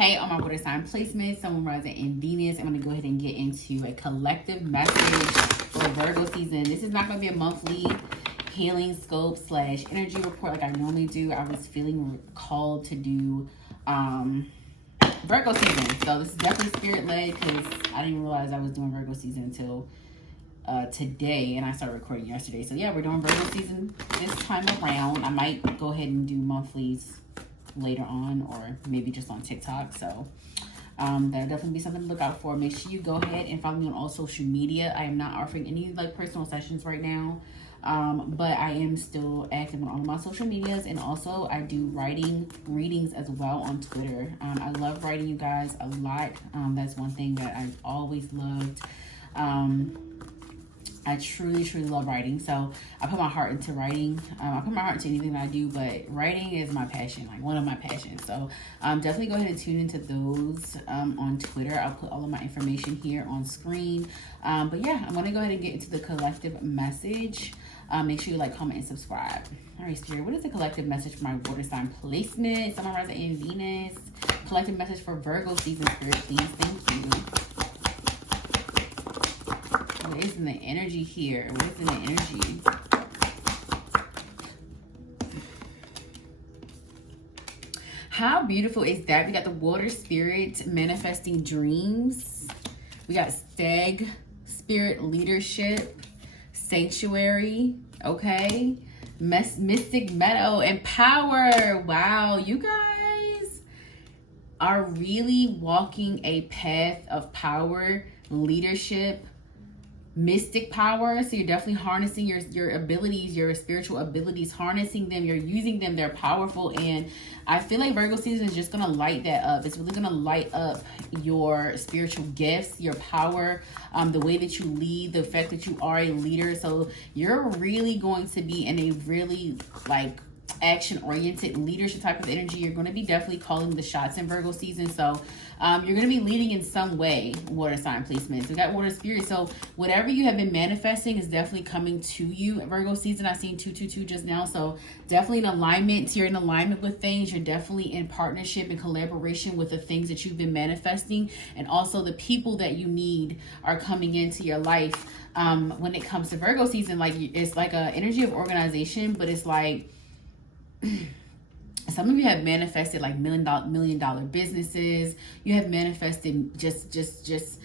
Hey, on my water sign placement, Sun, Moon, Rising, and Venus, I'm going to go ahead and get into a collective message for Virgo season. This is not going to be a monthly healing scope / energy report like I normally do. I was feeling called to do Virgo season. So this is definitely spirit-led because I didn't realize I was doing Virgo season until today, and I started recording yesterday. So yeah, we're doing Virgo season this time around. I might go ahead and do monthlies later on, or maybe just on TikTok. So that'll definitely be something to look out for. Make sure you go ahead and follow me on all social media. I am not offering any like personal sessions right now, but I am still active on all of my social medias, and also I do writing readings as well on Twitter. I love writing, you guys, a lot. That's one thing that I've always loved. I truly love writing. So I put my heart into writing. I put my heart into anything that I do, but writing is my passion, like one of my passions. So definitely go ahead and tune into those on Twitter. I'll put all of my information here on screen. But yeah, I'm going to go ahead and get into the collective message. Make sure you like, comment, and subscribe. All right, Spirit, what is the collective message for my water sign placement? Sun, Moon, Rising, and Venus. Collective message for Virgo season, Spirit, please. Thank you. What is in the energy here? What is in the energy? How beautiful is that? We got the water spirit manifesting dreams. We got stag spirit leadership, sanctuary, okay? Mystic meadow and power. Wow, you guys are really walking a path of power, leadership, mystic power. So you're definitely harnessing your abilities, your spiritual abilities, harnessing them. You're using them. They're powerful. And I feel like Virgo season is just going to light that up. It's really going to light up your spiritual gifts, your power, the way that you lead, the fact that you are a leader. So you're really going to be in a really like action-oriented leadership type of energy. You're going to be definitely calling the shots in Virgo season. So you're going to be leading in some way, water sign placements. We got water spirit. So whatever you have been manifesting is definitely coming to you. Virgo season, I seen 222 just now. So definitely in alignment. You're in alignment with things. You're definitely in partnership and collaboration with the things that you've been manifesting. And also the people that you need are coming into your life. When it comes to Virgo season, like it's like a energy of organization, but it's like some of you have manifested like million dollar businesses. You have manifested just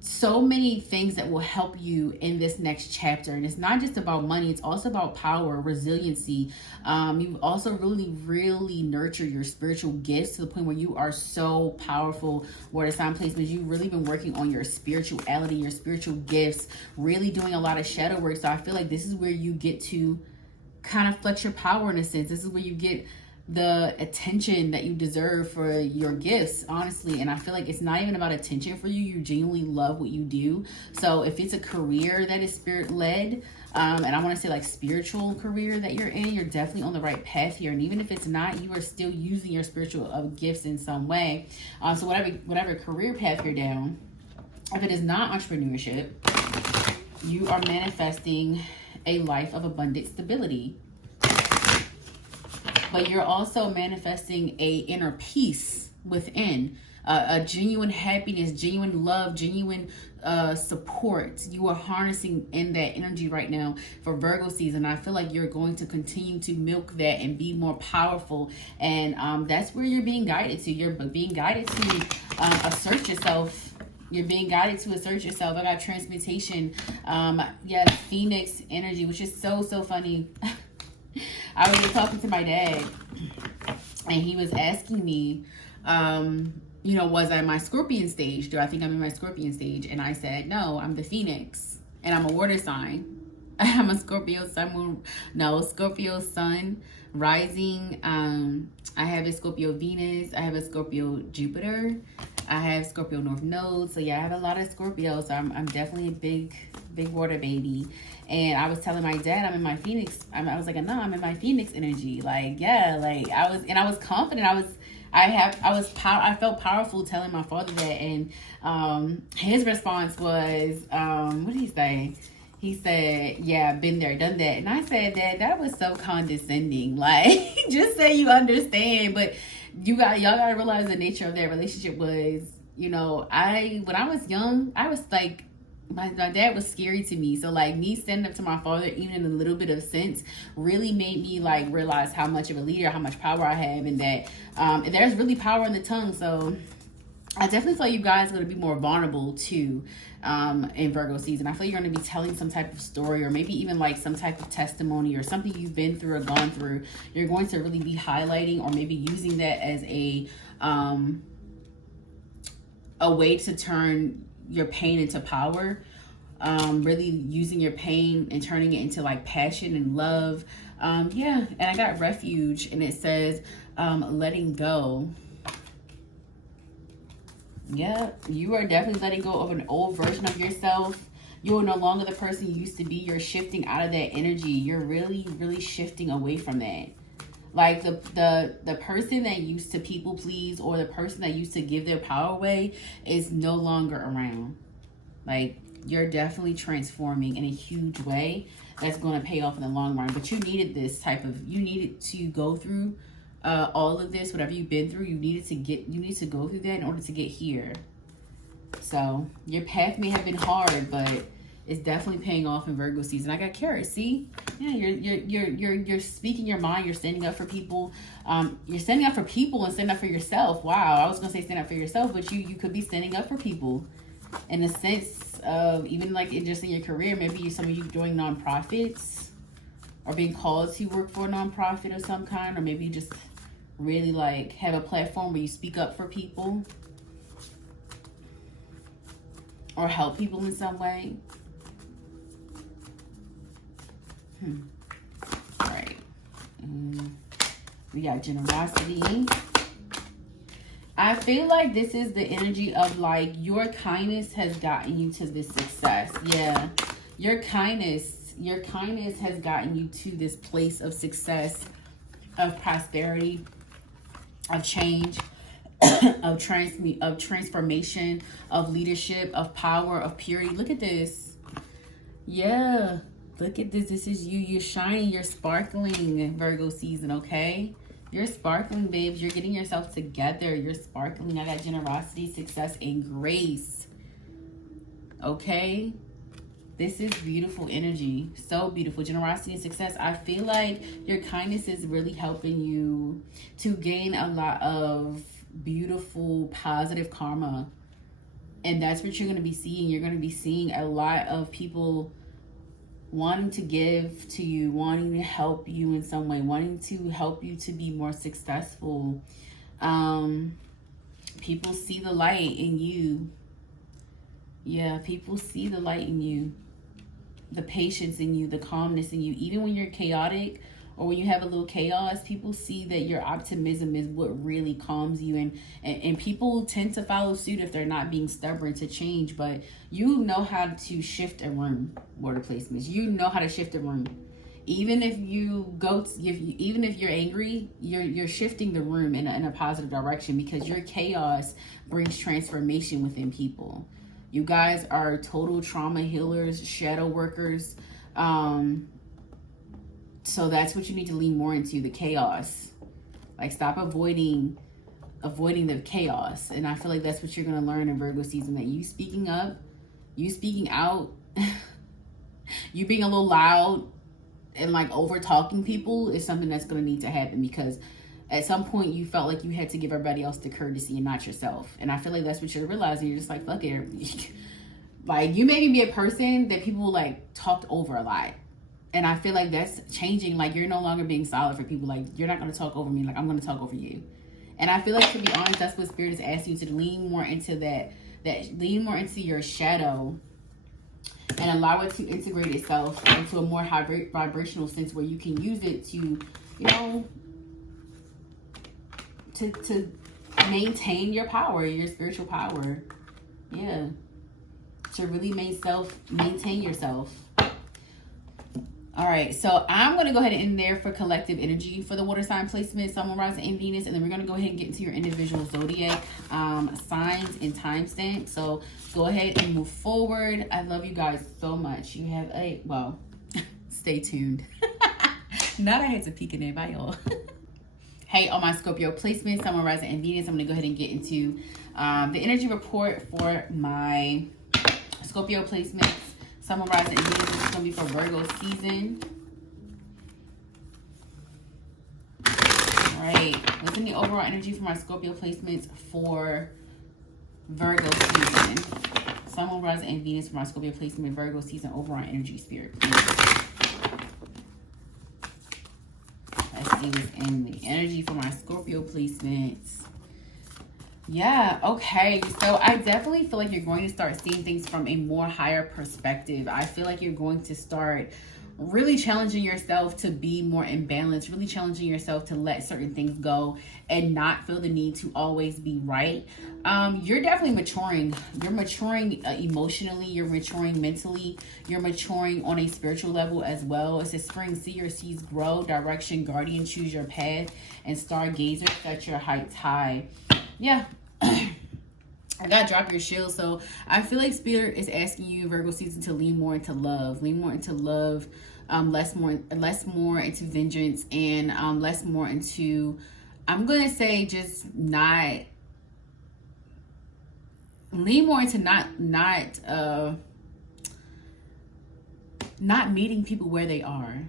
so many things that will help you in this next chapter. And it's not just about money, it's also about power, resiliency. You've also really nurtured your spiritual gifts to the point where you are so powerful. Water sign placements, you've really been working on your spirituality, your spiritual gifts, really doing a lot of shadow work. So I feel like this is where you get to kind of flex your power in a sense. This is where you get the attention that you deserve for your gifts, honestly. And I feel like it's not even about attention for you. You genuinely love what you do. So if it's a career that is spirit-led, and I want to say like spiritual career that you're in, you're definitely on the right path here. And even if it's not, you are still using your spiritual gifts in some way. So whatever career path you're down, if it is not entrepreneurship, you are manifesting a life of abundant stability. But you're also manifesting a inner peace within, a genuine happiness, genuine love, genuine support. You are harnessing in that energy right now for Virgo season. I feel like you're going to continue to milk that and be more powerful. And that's where you're being guided to. You're being guided to assert yourself. You're being guided to assert yourself. I got transmutation. Yeah, Phoenix energy, which is so funny. I was just talking to my dad, and he was asking me, you know, was I my Scorpion stage? Do I think I'm in my Scorpion stage? And I said, no, I'm the Phoenix, and I'm a water sign. I'm a Scorpio sun, Scorpio sun, rising. I have a Scorpio Venus. I have a Scorpio Jupiter. I have Scorpio North Node. So yeah, I have a lot of Scorpios. So I'm definitely a big water baby. And I was telling my dad I'm in my Phoenix. I was like, no, I'm in my Phoenix energy. Like, yeah, like I was confident. I felt powerful telling my father that. And his response was, what did he say? He said, yeah, been there, done that. And I said, Dad, that was so condescending. Like, just say you understand. But y'all gotta realize the nature of that relationship was, you know, when I was young, I was like, my dad was scary to me. So like me standing up to my father, even in a little bit of sense, really made me like realize how much of a leader, how much power I have, and that there's really power in the tongue. So I definitely feel like you guys are going to be more vulnerable too in Virgo season. I feel like you're going to be telling some type of story, or maybe even like some type of testimony or something you've been through or gone through. You're going to really be highlighting or maybe using that as a way to turn your pain into power. Really using your pain and turning it into like passion and love. Yeah, and I got refuge, and it says letting go. Yeah, you are definitely letting go of an old version of yourself. You are no longer the person you used to be. You're shifting out of that energy. You're really, really shifting away from that. Like the person that used to people please, or the person that used to give their power away, is no longer around. Like, you're definitely transforming in a huge way that's going to pay off in the long run. But you needed you needed to go through all of this, whatever you've been through. You need to go through that in order to get here. So your path may have been hard, but it's definitely paying off in Virgo season. I got carrots. See, yeah, you're speaking your mind. You're standing up for people. You're standing up for people and standing up for yourself. Wow, I was gonna say stand up for yourself, but you could be standing up for people in the sense of even like just in your career. Maybe some of you doing nonprofits or being called to work for a nonprofit of some kind, or maybe you just really like have a platform where you speak up for people or help people in some way. All right. We got generosity. I feel like this is the energy of like your kindness has gotten you to this success. Yeah. Your kindness has gotten you to this place of success, of prosperity, of change, of transformation, of leadership, of power, of purity. Look at this. Yeah. Look at this. This is you. You're shining. You're sparkling, Virgo season, okay? You're sparkling, babes. You're getting yourself together. You're sparkling. I got generosity, success, and grace. Okay? This is beautiful energy. So beautiful. Generosity and success. I feel like your kindness is really helping you to gain a lot of beautiful, positive karma. And that's what you're going to be seeing. You're going to be seeing a lot of people wanting to give to you, wanting to help you in some way, wanting to help you to be more successful. People see the light in you. Yeah, people see the light in you, the patience in you, the calmness in you. Even when you're chaotic or when you have a little chaos, people see that your optimism is what really calms you. And people tend to follow suit if they're not being stubborn to change. But you know how to shift a room, water placements. You know how to shift a room. Even if even if you're angry, you're shifting the room in a positive direction, because your chaos brings transformation within people. You guys are total trauma healers, shadow workers. So that's what you need to lean more into, the chaos. Like, stop avoiding the chaos. And I feel like that's what you're going to learn in Virgo season, that you speaking up, you speaking out, you being a little loud and like over talking people is something that's going to need to happen, because at some point you felt like you had to give everybody else the courtesy and not yourself. And I feel like that's what you're realizing. You're just like, fuck it. Like, you maybe be a person that people like talked over a lot. And I feel like that's changing. Like, you're no longer being solid for people. Like, you're not going to talk over me. Like, I'm going to talk over you. And I feel like, to be honest, that's what Spirit is asking you to lean more into lean more into your shadow and allow it to integrate itself into a more vibrational sense, where you can use it to, you know, to maintain your power, your spiritual power. Yeah. To really maintain yourself. All right, so I'm going to go ahead and end there for collective energy for the water sign placement, Sun, Moon, Rising, and Venus. And then we're going to go ahead and get into your individual zodiac signs and timestamps. So go ahead and move forward. I love you guys so much. You have stay tuned. Not I had to peek in there. Bye, y'all. Hey, all my Scorpio placements, Sun, Moon, Rising, and Venus. I'm going to go ahead and get into the energy report for my Scorpio placements, Sun, Moon, Rising, and Venus. This is going to be for Virgo season. All right. What's in the overall energy for my Scorpio placements for Virgo season? Sun, Moon, Rising, and Venus for my Scorpio placement, Virgo season, overall energy, spirit, please. Let's see what's in the energy for my Scorpio placements. Yeah, okay. So I definitely feel like you're going to start seeing things from a more higher perspective. I feel like you're going to start really challenging yourself to be more in balance, really challenging yourself to let certain things go and not feel the need to always be right. You're definitely maturing. You're maturing emotionally, you're maturing mentally, you're maturing on a spiritual level as well. It says spring, see your seeds grow, direction, guardian, choose your path, and stargazer, set your heights high. Yeah. I gotta drop your shield. So I feel like Spirit is asking you, Virgo season, to lean more into love. Lean more into love, less more into vengeance, and less more into, I'm gonna say, just not lean more into not meeting people where they are.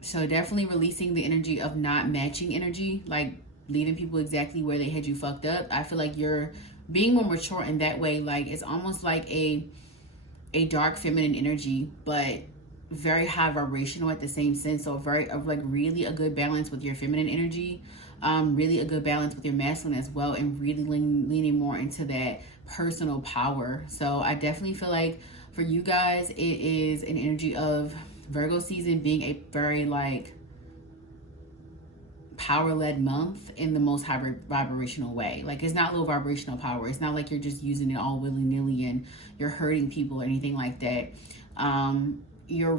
So definitely releasing the energy of not matching energy, like leaving people exactly where they had you fucked up. I feel like you're being more mature in that way. Like it's almost like a dark feminine energy, but very high vibrational at the same sense. So like really a good balance with your feminine energy, really a good balance with your masculine as well, and really leaning more into that personal power. So I definitely feel like for you guys, it is an energy of Virgo season being a very like power-led month in the most high vibrational way. Like it's not low vibrational power. It's not like you're just using it all willy-nilly and you're hurting people or anything like that. You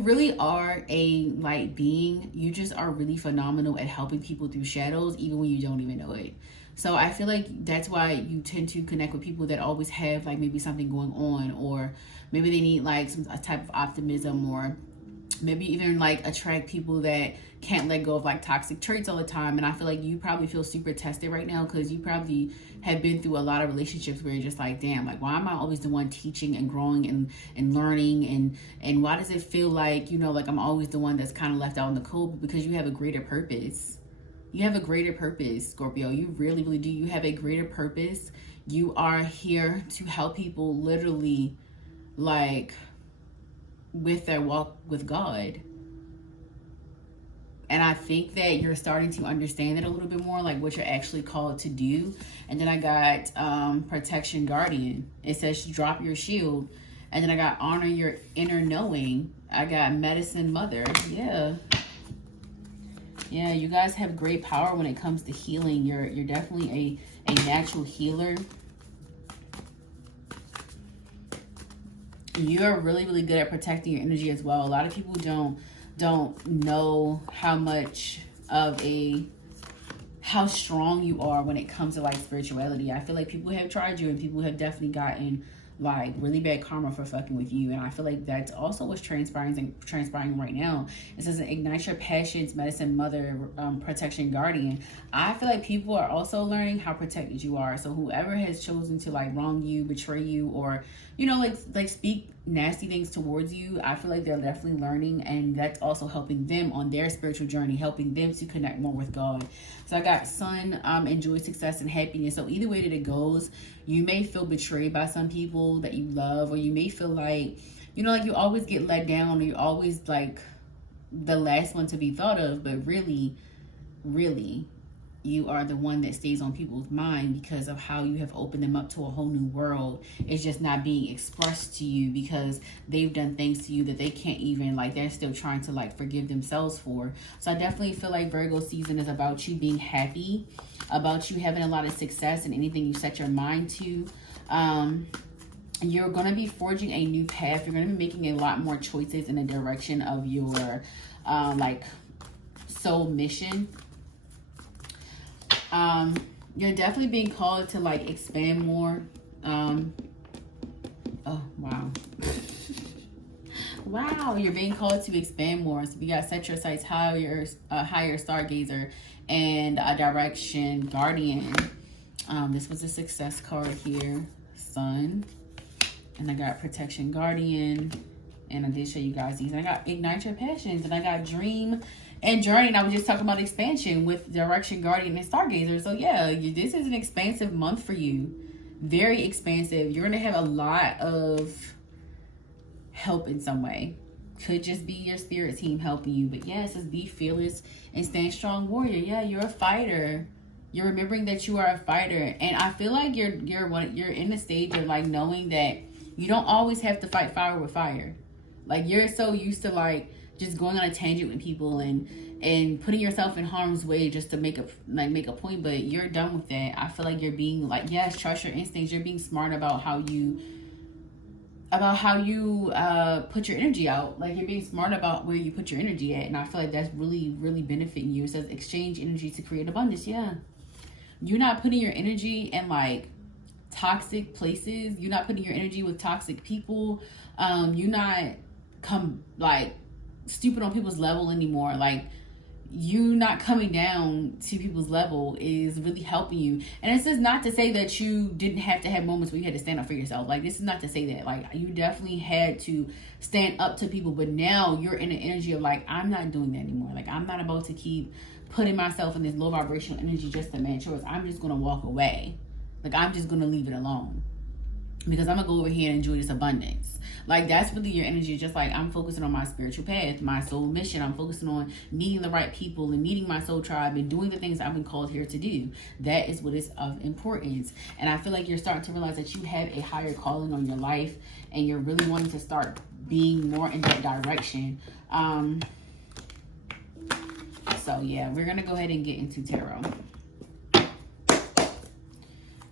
really are a light being. You just are really phenomenal at helping people through shadows, even when you don't even know it. So I feel like that's why you tend to connect with people that always have like maybe something going on, or maybe they need like a type of optimism, or maybe even like attract people that can't let go of like toxic traits all the time. And I feel like you probably feel super tested right now because you probably have been through a lot of relationships where you're just like, damn, like why am I always the one teaching and growing and learning, and why does it feel like, you know, like I'm always the one that's kind of left out in the cold? Because you have a greater purpose. You have a greater purpose, Scorpio. You really, really do. You have a greater purpose. You are here to help people literally like with their walk with God. And I think that you're starting to understand it a little bit more, like what you're actually called to do. And then I got protection guardian. It says drop your shield. And then I got honor your inner knowing. I got medicine mother. Yeah, you guys have great power when it comes to healing. You're definitely a natural healer. You're really, really good at protecting your energy as well. A lot of people don't know how strong you are when it comes to like spirituality. I feel like people have tried you and people have definitely gotten like really bad karma for fucking with you. And I feel like that's also what's transpiring right now. It says ignite your passions, medicine mother, protection guardian. I feel like people are also learning how protected you are. So whoever has chosen to like wrong you, betray you, or you know, like speak nasty things towards you, I feel like they're definitely learning, and that's also helping them on their spiritual journey, helping them to connect more with God. So I got sun, enjoy success and happiness. So either way that it goes, you may feel betrayed by some people that you love, or you may feel like, you know, like you always get let down, or you're always like the last one to be thought of. But really, really, you are the one that stays on people's mind because of how you have opened them up to a whole new world. It's just not being expressed to you because they've done things to you that they can't even, like, they're still trying to like forgive themselves for. So I definitely feel like Virgo season is about you being happy, about you having a lot of success in anything you set your mind to. You're going to be forging a new path. You're going to be making a lot more choices in the direction of your like soul mission. You're definitely being called to like expand more. Oh wow. Wow, you're being called to expand more. So we got set your sights higher, higher stargazer, and a direction guardian. This was a success card here, sun, and I got protection guardian, and I did show you guys these. And I got ignite your passions, and I got dream and journey. And I was just talking about expansion with direction guardian and stargazer. So yeah, this is an expansive month for you, very expansive. You're gonna have a lot of help in some way. Could just be your spirit team helping you, but yes, it's be fearless and stand strong warrior. Yeah, you're a fighter. You're remembering that you are a fighter, and I feel like you're in the stage of like knowing that you don't always have to fight fire with fire. Like you're so used to like just going on a tangent with people and putting yourself in harm's way just to make a point, but you're done with that. I feel like you're being like, yes, trust your instincts. You're being smart about how you put your energy out. Like you're being smart about where you put your energy at, and I feel like that's really, really benefiting you. It says exchange energy to create abundance. Yeah, you're not putting your energy in like toxic places. You're not putting your energy with toxic people. You're not like stupid on people's level anymore. Like you not coming down to people's level is really helping you. And this is not to say that you didn't have to have moments where you had to stand up for yourself. Like this is not to say that. Like you definitely had to stand up to people, but now you're in an energy of like, I'm not doing that anymore. Like I'm not about to keep putting myself in this low vibrational energy just to match yours. I'm just gonna walk away. Like I'm just gonna leave it alone, because I'm gonna go over here and enjoy this abundance. Like that's really your energy. Just like I'm focusing on my spiritual path, my soul mission. I'm focusing on meeting the right people and meeting my soul tribe and doing the things I've been called here to do. That is what is of importance. And I feel like you're starting to realize that you have a higher calling on your life, and you're really wanting to start being more in that direction. So yeah, we're gonna go ahead and get into tarot.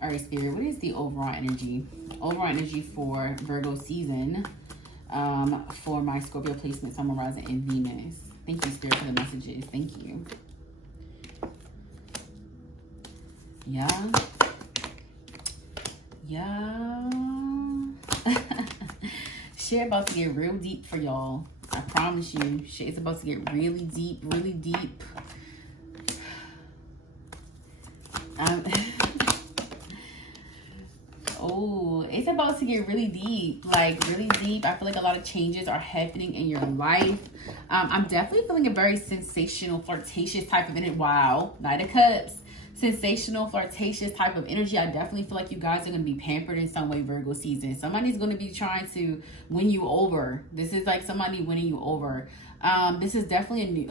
All right, Spirit, what is the overall energy? Overall energy for Virgo season, for my Scorpio placement, Sun, Moon, Rising, and Venus. Thank you, Spirit, for the messages. Thank you. Yeah. Yeah. Shit about to get real deep for y'all. I promise you. Shit is about to get really deep, really deep. Oh, it's about to get really deep, like really deep. I feel like a lot of changes are happening in your life. I'm definitely feeling a very sensational, flirtatious type of energy. Wow, Knight of Cups. Sensational, flirtatious type of energy. I definitely feel like you guys are going to be pampered in some way, Virgo season. Somebody's going to be trying to win you over. This is like somebody winning you over. This is definitely a new,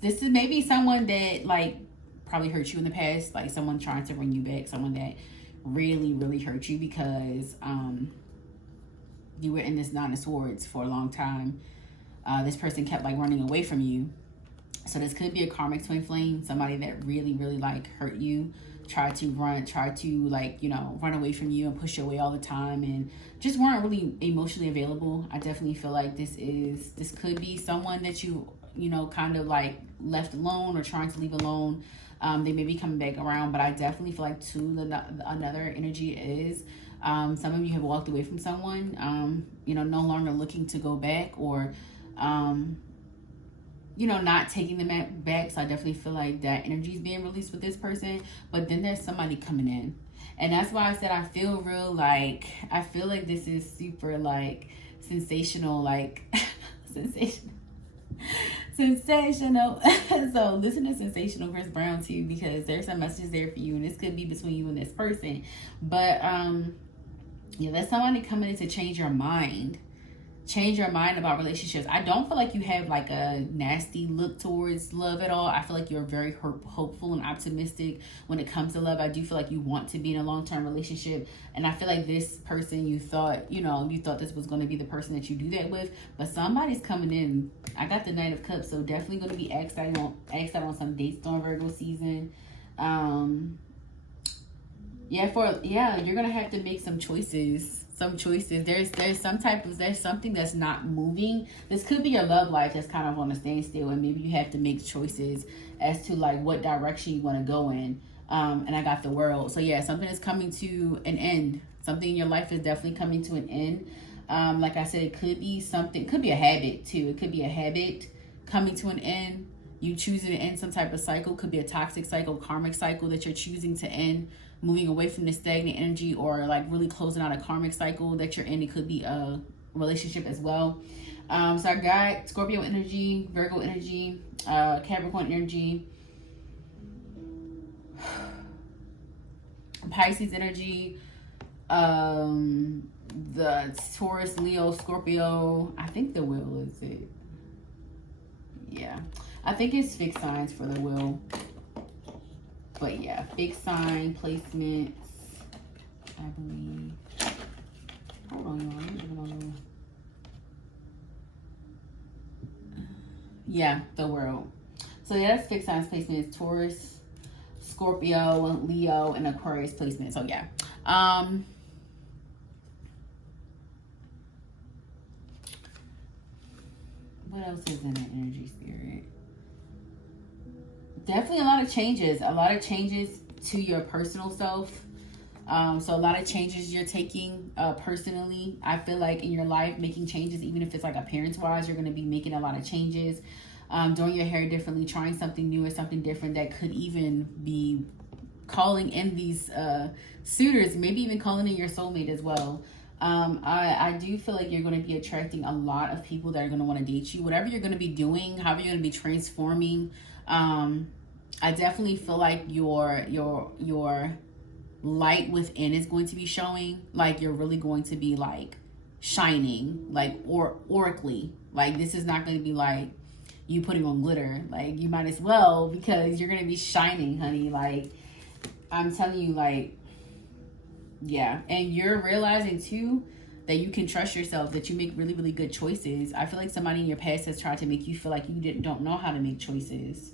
this is maybe someone that like probably hurt you in the past, like someone trying to bring you back, someone that really, really hurt you because you were in this Nine of Swords for a long time. This person kept like running away from you. So this could be a karmic twin flame, somebody that really, really like hurt you, tried to like, you know, run away from you and push you away all the time and just weren't really emotionally available. I definitely feel like this could be someone that you know, kind of like left alone or trying to leave alone. They may be coming back around, but I definitely feel like another energy is some of you have walked away from someone, you know, no longer looking to go back, or you know, not taking them back. So I definitely feel like that energy is being released with this person, but then there's somebody coming in. And that's why I said I feel real, like, I feel like this is super, like, sensational, like, sensational. So listen to Sensational Chris Brown too, because there's some messages there for you, and this could be between you and this person. But, yeah, there's somebody coming in to change your mind about relationships. I don't feel like you have like a nasty look towards love at all. I feel like you're very hopeful and optimistic when it comes to love. I do feel like you want to be in a long-term relationship, and I feel like this person, you thought this was going to be the person that you do that with, but somebody's coming in. I got the Knight of Cups, so definitely going to be asked out on some dates during Virgo season. You're gonna have to make some choices. There's something that's not moving. This could be your love life that's kind of on a standstill, and maybe you have to make choices as to like what direction you want to go in. And I got the World. So yeah, something is coming to an end. Something in your life is definitely coming to an end. Like I said, it could be something, could be a habit too. It could be a habit coming to an end. You choosing to end some type of cycle. Could be a toxic cycle, karmic cycle that you're choosing to end, moving away from the stagnant energy, or like really closing out a karmic cycle that you're in. It could be a relationship as well. So I got Scorpio energy, Virgo energy, Capricorn energy, Pisces energy, the Taurus, Leo, Scorpio. I think the wheel is it. Yeah, I think it's fixed signs for the wheel. But yeah, fixed sign placements, I believe. Hold on, y'all. Yeah, the world. So yeah, that's fixed signs placements. Taurus, Scorpio, Leo, and Aquarius placement. So yeah. What else is in the energy spirit? Definitely a lot of changes. A lot of changes to your personal self. So a lot of changes you're taking personally. I feel like in your life, making changes, even if it's like appearance-wise, you're going to be making a lot of changes. Doing your hair differently, trying something new or something different that could even be calling in these suitors, maybe even calling in your soulmate as well. I do feel like you're going to be attracting a lot of people that are going to want to date you. Whatever you're going to be doing, however you're going to be transforming, I definitely feel like your light within is going to be showing. Like you're really going to be like shining, like oracly. Like this is not going to be like you putting on glitter. Like you might as well, because you're going to be shining, honey. Like I'm telling you, like, yeah. And you're realizing too that you can trust yourself, that you make really, really good choices. I feel like somebody in your past has tried to make you feel like you don't know how to make choices.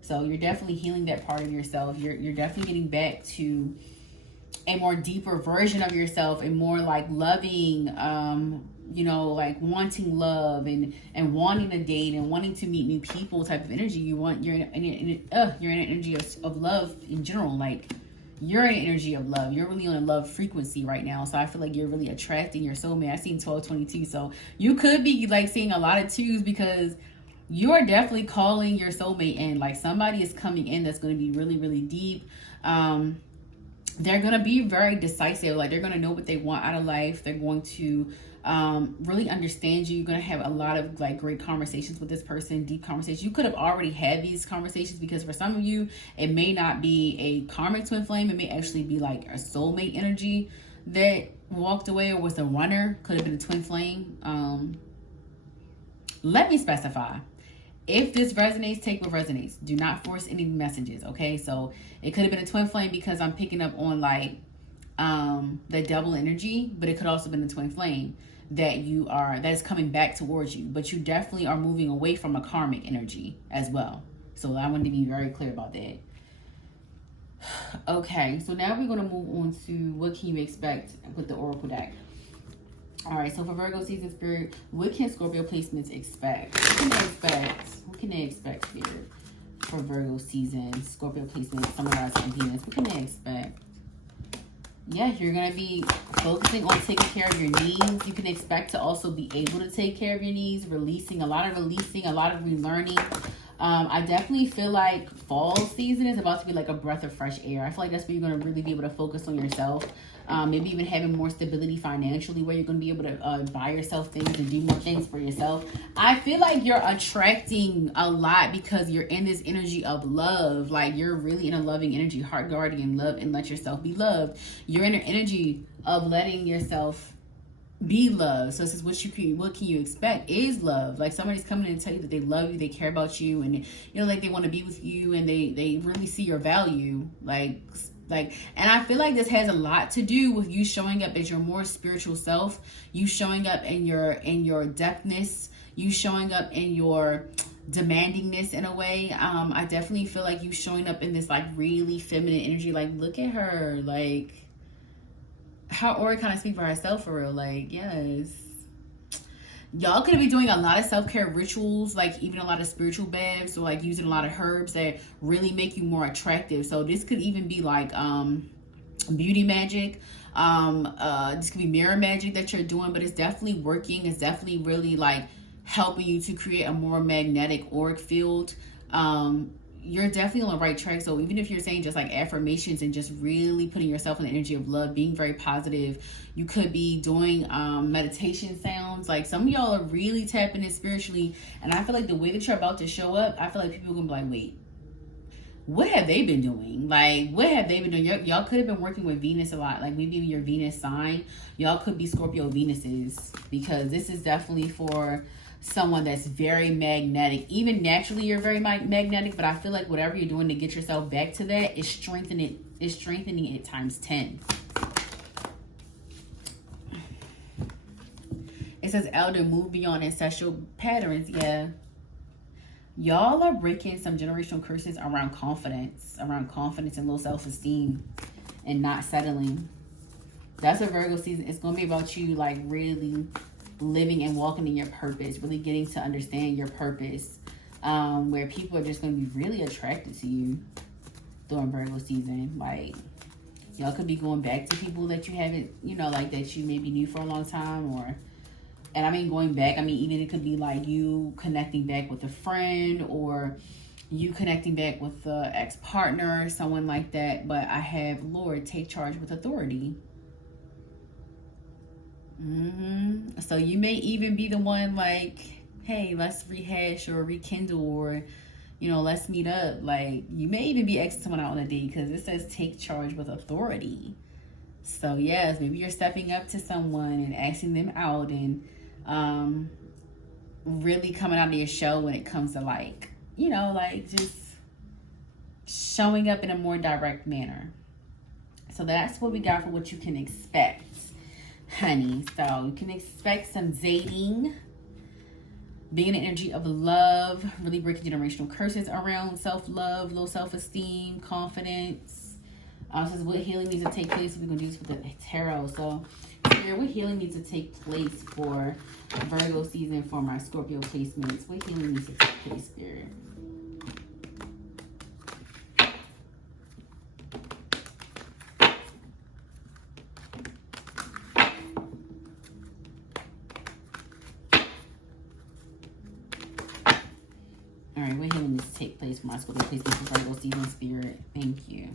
So you're definitely healing that part of yourself. You're definitely getting back to a more deeper version of yourself, a more like loving, you know, like wanting love and wanting to date and wanting to meet new people type of energy. You're in an energy of love in general. Like you're in an energy of love. You're really on a love frequency right now. So I feel like you're really attracting your soulmate. I seen 1222. So you could be like seeing a lot of twos, because you're definitely calling your soulmate in. Like somebody is coming in that's going to be really, really deep. They're going to be very decisive. Like they're going to know what they want out of life. They're going to really understand you. You're going to have a lot of like great conversations with this person, deep conversations. You could have already had these conversations, because for some of you, it may not be a karmic twin flame. It may actually be like a soulmate energy that walked away or was the runner. Could have been a twin flame. Let me specify. If this resonates, take what resonates. Do not force any messages, okay? So it could have been a twin flame, because I'm picking up on like the double energy, but it could also have been the twin flame that is coming back towards you. But you definitely are moving away from a karmic energy as well. So I wanted to be very clear about that. Okay, so now we're going to move on to what can you expect with the Oracle deck. All right, so for Virgo season spirit, what can Scorpio placements expect? What can they expect here for Virgo season, Scorpio placements, Sun, Rising, and Venus? What can they expect? Yeah, you're going to be focusing on taking care of your needs. You can expect to also be able to take care of your needs, a lot of relearning. I definitely feel like fall season is about to be like a breath of fresh air. I feel like that's where you're going to really be able to focus on yourself. Maybe even having more stability financially, where you're going to be able to buy yourself things and do more things for yourself. I feel like you're attracting a lot because you're in this energy of love. Like you're really in a loving energy, heart guardian, love and let yourself be loved. You're in an energy of letting yourself be loved. So this is what can you expect is love. Like somebody's coming in and tell you that they love you, they care about you, and you know, like they want to be with you, and they really see your value. Like, and I feel like this has a lot to do with you showing up as your more spiritual self, you showing up in your depthness, you showing up in your demandingness in a way. I definitely feel like you showing up in this like really feminine energy. Like look at her, like how Ori kind of speak for herself for real. Like yes, y'all could be doing a lot of self-care rituals, like even a lot of spiritual baths, or like using a lot of herbs that really make you more attractive. So this could even be like beauty magic. This could be mirror magic that you're doing, but it's definitely working. It's definitely really like helping you to create a more magnetic auric field. You're definitely on the right track. So even if you're saying just like affirmations and just really putting yourself in the energy of love, being very positive, you could be doing meditation sounds. Like some of y'all are really tapping in spiritually, and I feel like the way that you're about to show up, I feel like people are gonna be like, wait, what have they been doing? Like, what have they been doing? Y'all could have been working with Venus a lot. Like maybe your Venus sign, y'all could be Scorpio Venuses, because this is definitely for someone that's very magnetic. Even naturally you're very magnetic, but I feel like whatever you're doing to get yourself back to that is strengthening it times 10. It says elder, move beyond ancestral patterns. Yeah, y'all are breaking some generational curses around confidence and low self-esteem and not settling. That's what Virgo season. It's gonna be about you like really living and walking in your purpose, really getting to understand your purpose, where people are just going to be really attracted to you during Virgo season. Like y'all could be going back to people that you haven't, you know, like that you maybe knew for a long time, or, and I mean going back, I mean even it could be like you connecting back with a friend, or you connecting back with the ex-partner, someone like that. But I have Lord, take charge with authority. So you may even be the one like, hey, let's rehash or rekindle, or, you know, let's meet up. Like you may even be asking someone out on a date, because it says take charge with authority. So yes, maybe you're stepping up to someone and asking them out, and really coming out of your shell when it comes to like, you know, like just showing up in a more direct manner. So that's what we got for what you can expect, honey. So you can expect some dating, being an energy of love, really breaking generational curses around self-love, low self-esteem, confidence. This is what healing needs to take place. We're going to do this with the tarot. So here, what healing needs to take place for Virgo season for my Scorpio placements? What healing needs to take place, Spirit? All right, what healing needs to take place for my Scorpio placements for Virgo season, Spirit? Thank you.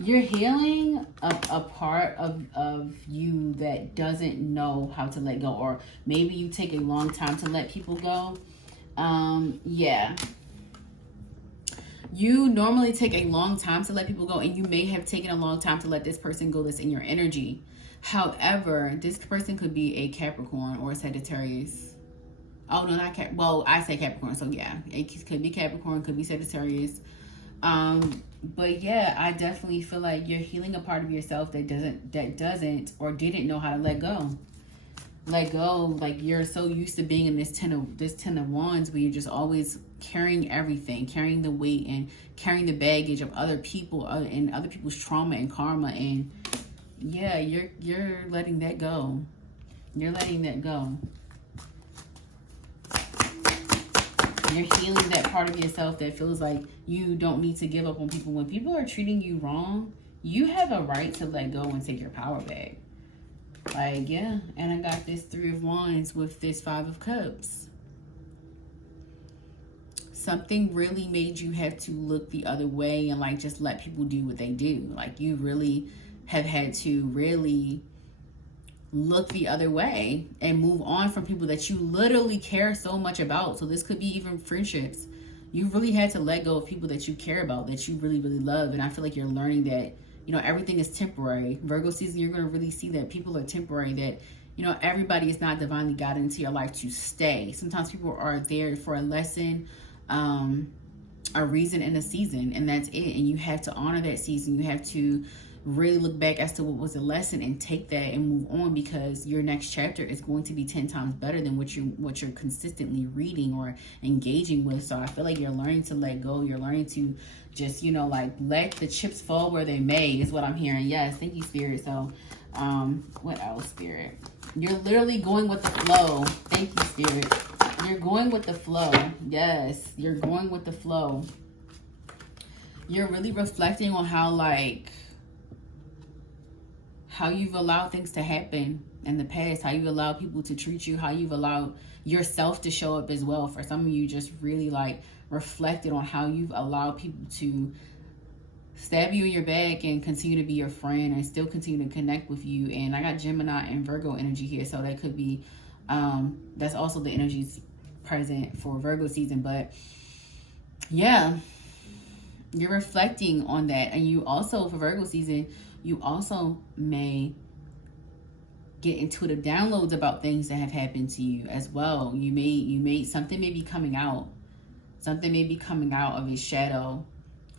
You're healing a part of you that doesn't know how to let go, or maybe you take a long time to let people go. Yeah. You normally take a long time to let people go, and you may have taken a long time to let this person go that's in your energy. However, this person could be a Capricorn or a Sagittarius. Oh, no, not Cap. Well, I say Capricorn, so yeah. It could be Capricorn, could be Sagittarius. But yeah, I definitely feel like you're healing a part of yourself that doesn't or didn't know how to let go. Let go. Like you're so used to being in this 10 of wands, where you're just always carrying everything, carrying the weight and carrying the baggage of other people and other people's trauma and karma. And yeah, you're letting that go. You're letting that go. You're healing that part of yourself that feels like you don't need to give up on people. When people are treating you wrong, you have a right to let go and take your power back. Like, yeah. And I got this 3 of Wands with this 5 of Cups. Something really made you have to look the other way and like just let people do what they do. Like you really have had to really look the other way and move on from people that you literally care so much about. So this could be even friendships. You really had to let go of people that you care about, that you really, really love. And I feel like you're learning that, you know, everything is temporary. Virgo season, you're going to really see that people are temporary, that, you know, everybody is not divinely guided into your life to stay. Sometimes people are there for a lesson, a reason and a season, and that's it. And you have to honor that season. You have to really look back as to what was the lesson and take that and move on, because your next chapter is going to be 10 times better than what you're consistently reading or engaging with. So I feel like you're learning to let go. You're learning to just, you know, like let the chips fall where they may, is what I'm hearing. Yes, thank you, Spirit. So what else, Spirit? You're literally going with the flow. Thank you, Spirit. You're going with the flow. Yes, you're going with the flow. you're really reflecting on how, like, how you've allowed things to happen in the past, how you've allowed people to treat you, how you've allowed yourself to show up as well. For some of you, just really like reflected on how you've allowed people to stab you in your back and continue to be your friend and still continue to connect with you. And I got Gemini and Virgo energy here, so that could be that's also the energies present for Virgo season. But yeah, you're reflecting on that. And you also, for Virgo season, you also may get intuitive downloads about things that have happened to you as well. You may something may be coming out. Something may be coming out of its shadow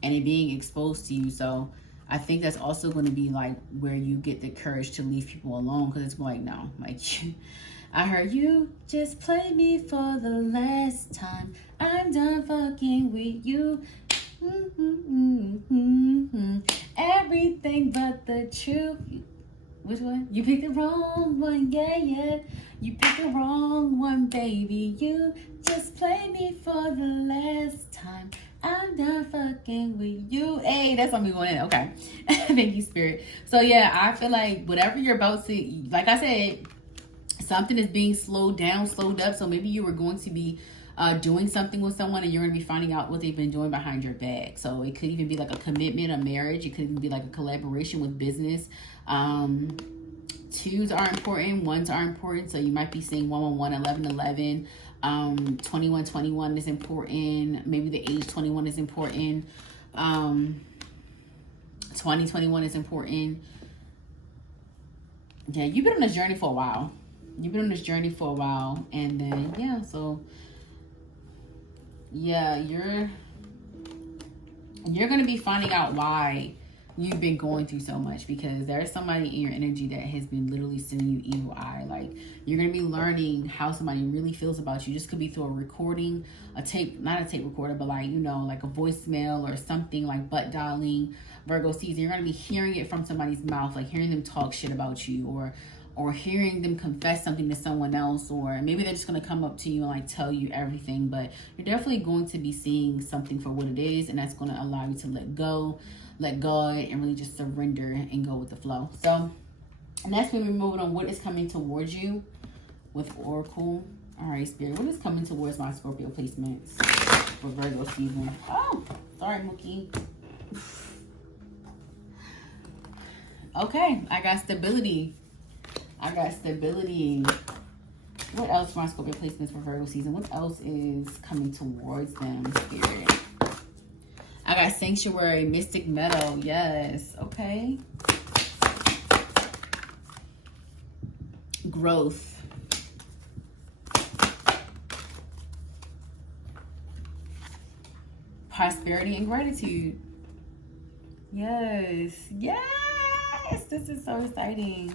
and it being exposed to you. So I think that's also going to be like where you get the courage to leave people alone, because it's like, no, like, I heard you just play me for the last time. I'm done fucking with you. Everything but the truth. Which one? You picked the wrong one, yeah, yeah. You picked the wrong one, baby. You just play me for the last time. I'm done fucking with you. Hey, that's what we want in. Okay. Thank you, Spirit. So yeah, I feel like whatever you're about to, like I said, something is being slowed down, slowed up. So maybe you were going to be doing something with someone and you're going to be finding out what they've been doing behind your back. So it could even be like a commitment, a marriage. It could even be like a collaboration with business. 2s are important, 1s are important. So you might be seeing 111, 1111. 2121 is important. Maybe the age 21 is important. 2021 is important. Yeah, you've been on this journey for a while. You've been on this journey for a while. And then, yeah, so yeah, you're going to be finding out why you've been going through so much, because there's somebody in your energy that has been literally sending you evil eye. Like, you're going to be learning how somebody really feels about you. This could be through a recording, a tape, not a tape recorder, but like, you know, like a voicemail or something, like butt dialing. Virgo season, you're going to be hearing it from somebody's mouth, like hearing them talk shit about you, or hearing them confess something to someone else, or maybe they're just going to come up to you and like tell you everything. But you're definitely going to be seeing something for what it is, and that's going to allow you to let go, let God, and really just surrender and go with the flow. So, and that's when we're moving on what is coming towards you with Oracle. All right, Spirit, what is coming towards my Scorpio placements for Virgo season? Oh, sorry, Mookie. Okay, I got stability. I got stability. What else for my Scorpio placements for Virgo season? What else is coming towards them, Spirit? I got Sanctuary, Mystic Meadow. Yes. Okay. Growth. Prosperity and gratitude. Yes. Yes. This is so exciting.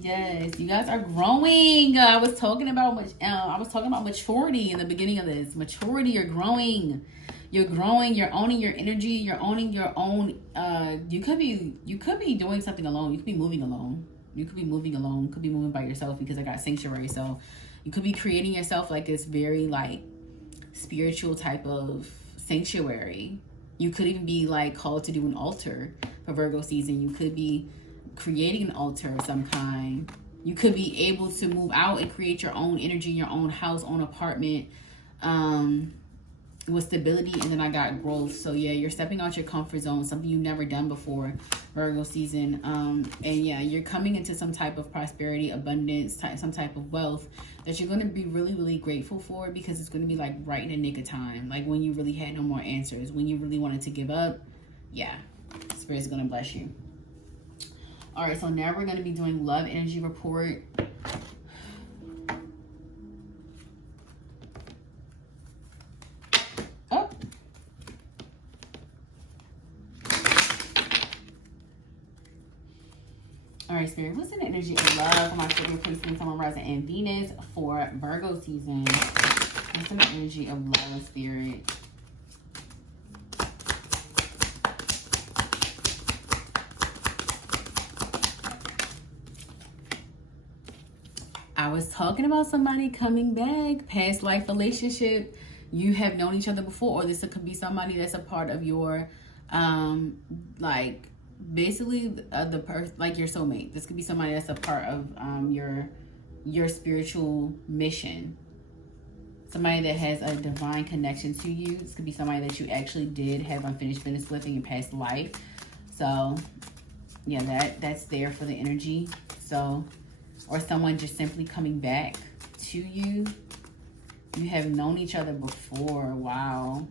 Yes, you guys are growing. I was talking about maturity in the beginning of this. Maturity, you're growing. You're growing, you're owning your energy, you're owning your own you could be doing something alone. You could be moving alone. You could be moving alone, could be moving by yourself, because I got Sanctuary. So you could be creating yourself like this very like spiritual type of sanctuary. You could even be like called to do an altar for Virgo season. You could be creating an altar of some kind. You could be able to move out and create your own energy, your own house, own apartment, with stability. And then I got growth. So yeah, you're stepping out your comfort zone, something you've never done before, Virgo season. And yeah, you're coming into some type of prosperity, abundance, some type of wealth that you're going to be really, really grateful for, because it's going to be like right in the nick of time, like when you really had no more answers, when you really wanted to give up. Yeah, Spirit's going to bless you. All right, so now we're going to be doing love energy report. Oh. All right, Spirit, what's the energy of love for my Scorpio placement, Sun, Rising, and Venus for Virgo season? What's the energy of love, Spirit? I was talking about somebody coming back, past life relationship, you have known each other before, or this could be somebody that's a part of your, like, basically the person, like your soulmate. This could be somebody that's a part of your spiritual mission. Somebody that has a divine connection to you. This could be somebody that you actually did have unfinished business with in your past life. So yeah, that's there for the energy. So, or someone just simply coming back to you. You have known each other before. Wow.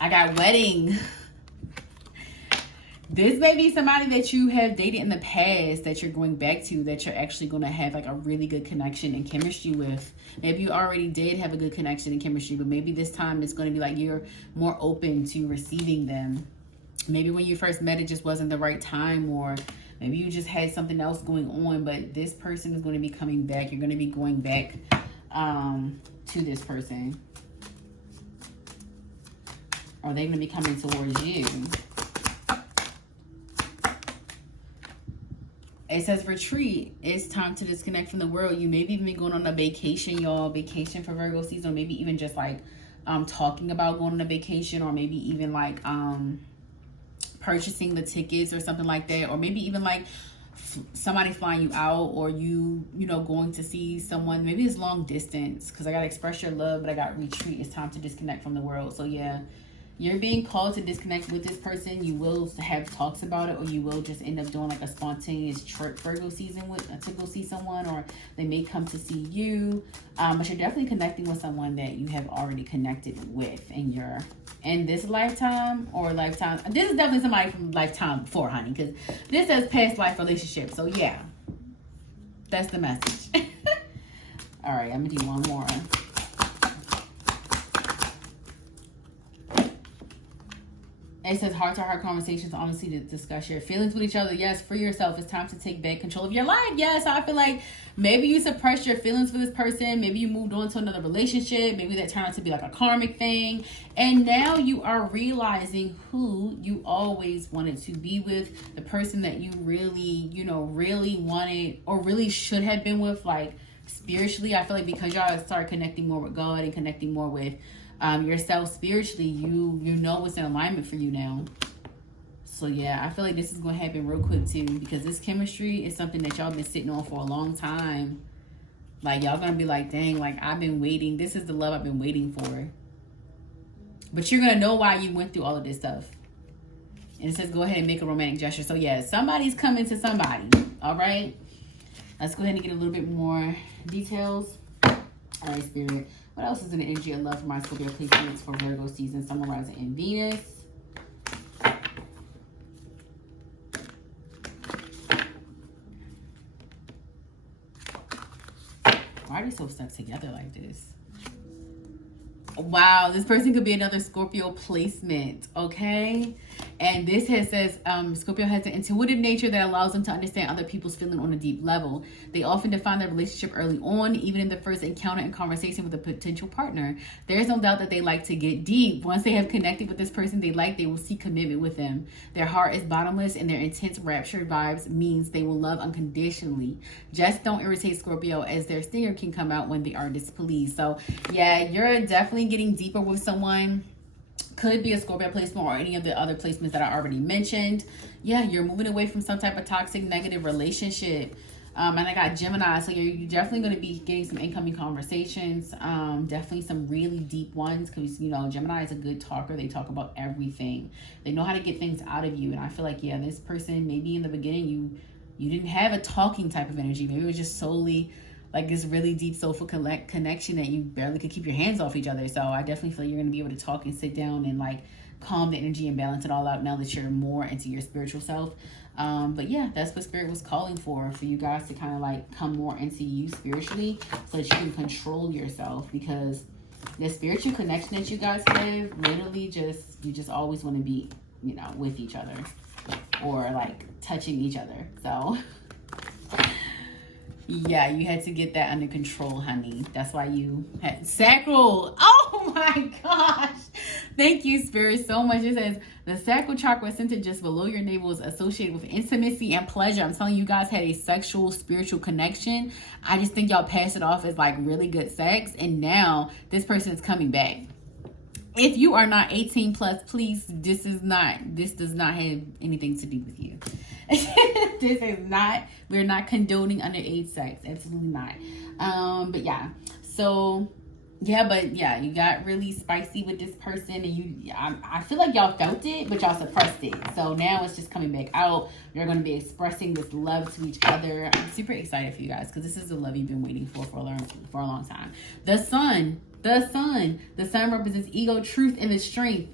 I got wedding. This may be somebody that you have dated in the past that you're going back to, that you're actually going to have like a really good connection and chemistry with. Maybe you already did have a good connection and chemistry, but maybe this time it's going to be like you're more open to receiving them. Maybe when you first met, it just wasn't the right time, or maybe you just had something else going on, but this person is going to be coming back. You're going to be going back to this person. Or they're going to be coming towards you. It says retreat. It's time to disconnect from the world. You may be even going on a vacation, y'all. Vacation for Virgo season. Or maybe even just like talking about going on a vacation. Or maybe even like purchasing the tickets or something like that. Or maybe even like somebody flying you out, or you know, going to see someone. Maybe it's long distance, because I got express your love, but I got retreat. It's time to disconnect from the world. So yeah, you're being called to disconnect with this person. You will have talks about it, or you will just end up doing like a spontaneous trip Virgo season to go see someone, or they may come to see you. But you're definitely connecting with someone that you have already connected with in this lifetime or lifetime. This is definitely somebody from lifetime before, honey, because this says past life relationship. So yeah, that's the message. All right, I'm gonna do one more. It says heart-to-heart conversations, honestly, to discuss your feelings with each other. Yes, free yourself. It's time to take back control of your life. Yes, I feel like maybe you suppressed your feelings for this person. Maybe you moved on to another relationship. Maybe that turned out to be like a karmic thing. And now you are realizing who you always wanted to be with. The person that you really, you know, really wanted or really should have been with, like spiritually. I feel like because y'all start connecting more with God and connecting more with yourself spiritually, you know what's in alignment for you now. So yeah, I feel like this is going to happen real quick too, because this chemistry is something that y'all been sitting on for a long time. Like y'all going to be like, dang, like I've been waiting. This is the love I've been waiting for. But you're going to know why you went through all of this stuff. And it says go ahead and make a romantic gesture. So yeah, somebody's coming to somebody. All right. Let's go ahead and get a little bit more details. All right, Spirit. What else is in the energy of love for my Scorpio placements for Virgo season, Sun, Rising, and Venus? Why are they so stuck together like this? Wow, this person could be another Scorpio placement, okay? And this says Scorpio has an intuitive nature that allows them to understand other people's feeling on a deep level. They often define their relationship early on, even in the first encounter and conversation with a potential partner. There is no doubt that they like to get deep. Once they have connected with this person they will seek commitment with them. Their heart is bottomless, and their intense raptured vibes means they will love unconditionally. Just don't irritate Scorpio, as their stinger can come out when they are displeased. So yeah, you're definitely getting deeper with someone. Could be a Scorpio placement or any of the other placements that I already mentioned. Yeah, you're moving away from some type of toxic, negative relationship. And I got Gemini, so you're definitely going to be getting some incoming conversations. Definitely some really deep ones, because, you know, Gemini is a good talker. They talk about everything. They know how to get things out of you. And I feel like, yeah, this person, maybe in the beginning, you didn't have a talking type of energy. Maybe it was just solely like this really deep soulful connection that you barely could keep your hands off each other. So I definitely feel like you're going to be able to talk and sit down and like calm the energy and balance it all out now that you're more into your spiritual self. But yeah, that's what Spirit was calling for you guys to kind of like come more into you spiritually, so that you can control yourself, because the spiritual connection that you guys have, literally you just always want to be, you know, with each other or like touching each other. So yeah, you had to get that under control, honey. That's why you had sacral. Oh my gosh. Thank you, Spirit, so much. It says The sacral chakra center just below your navel is associated with intimacy and pleasure. I'm telling you, guys had a sexual, spiritual connection. I just think y'all passed it off as like really good sex. And now this person is coming back. If you are not 18 plus, please, this does not have anything to do with you. This is not, we're not condoning underage sex. Absolutely not. But yeah, so yeah, but yeah, you got really spicy with this person, and I feel like y'all felt it, but y'all suppressed it. So now it's just coming back out. You're going to be expressing this love to each other. I'm super excited for you guys, because this is the love you've been waiting for a long time. The sun represents ego, truth, and the strength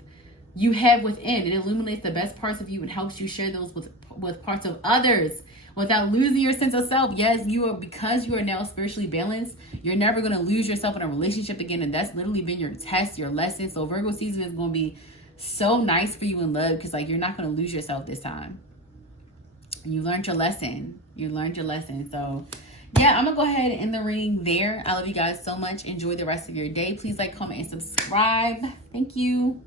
you have within. It illuminates the best parts of you and helps you share those with parts of others without losing your sense of self. Yes, because you are now spiritually balanced, you're never going to lose yourself in a relationship again. And that's literally been your test, your lesson. So Virgo season is going to be so nice for you in love, because like you're not going to lose yourself this time. You learned your lesson. So yeah, I'm going to go ahead and end the reading there. I love you guys so much. Enjoy the rest of your day. Please like, comment, and subscribe. Thank you.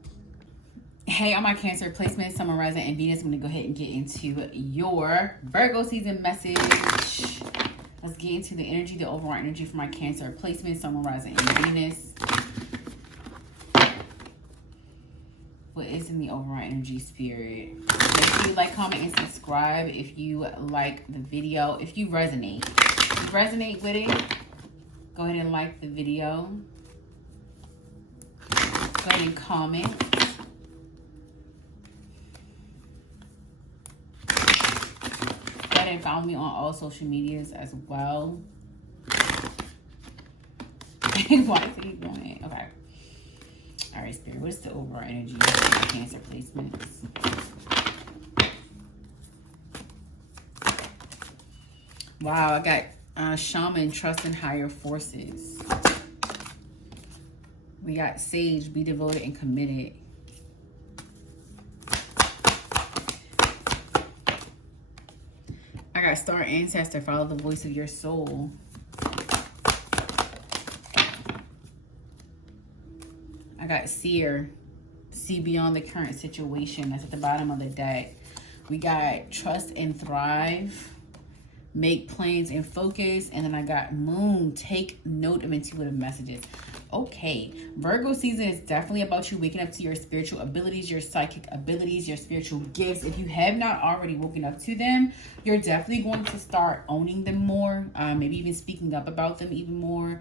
Hey, I'm my Cancer placement, Sun, Rising, and Venus. I'm going to go ahead and get into your Virgo season message. Let's get into the energy, the overall energy for my Cancer placement, Sun, Rising, and Venus. What is in the overall energy, spirit? Make sure you like, comment, and subscribe if you like the video. If you resonate with it, go ahead and like the video. Go ahead and comment. Go ahead and follow me on all social medias as well. Why is he doing it? Okay. All right, spirit. What is the overall energy of Cancer placements? Wow, I got shaman, trust in higher forces. We got sage, be devoted and committed. I got star ancestor, follow the voice of your soul. I got seer, see beyond the current situation. That's at the bottom of the deck. We got trust and thrive, make plans and focus. And then I got moon, take note of intuitive messages. Okay, Virgo season is definitely about you waking up to your spiritual abilities, your psychic abilities, your spiritual gifts. If you have not already woken up to them, you're definitely going to start owning them more. Maybe even speaking up about them even more.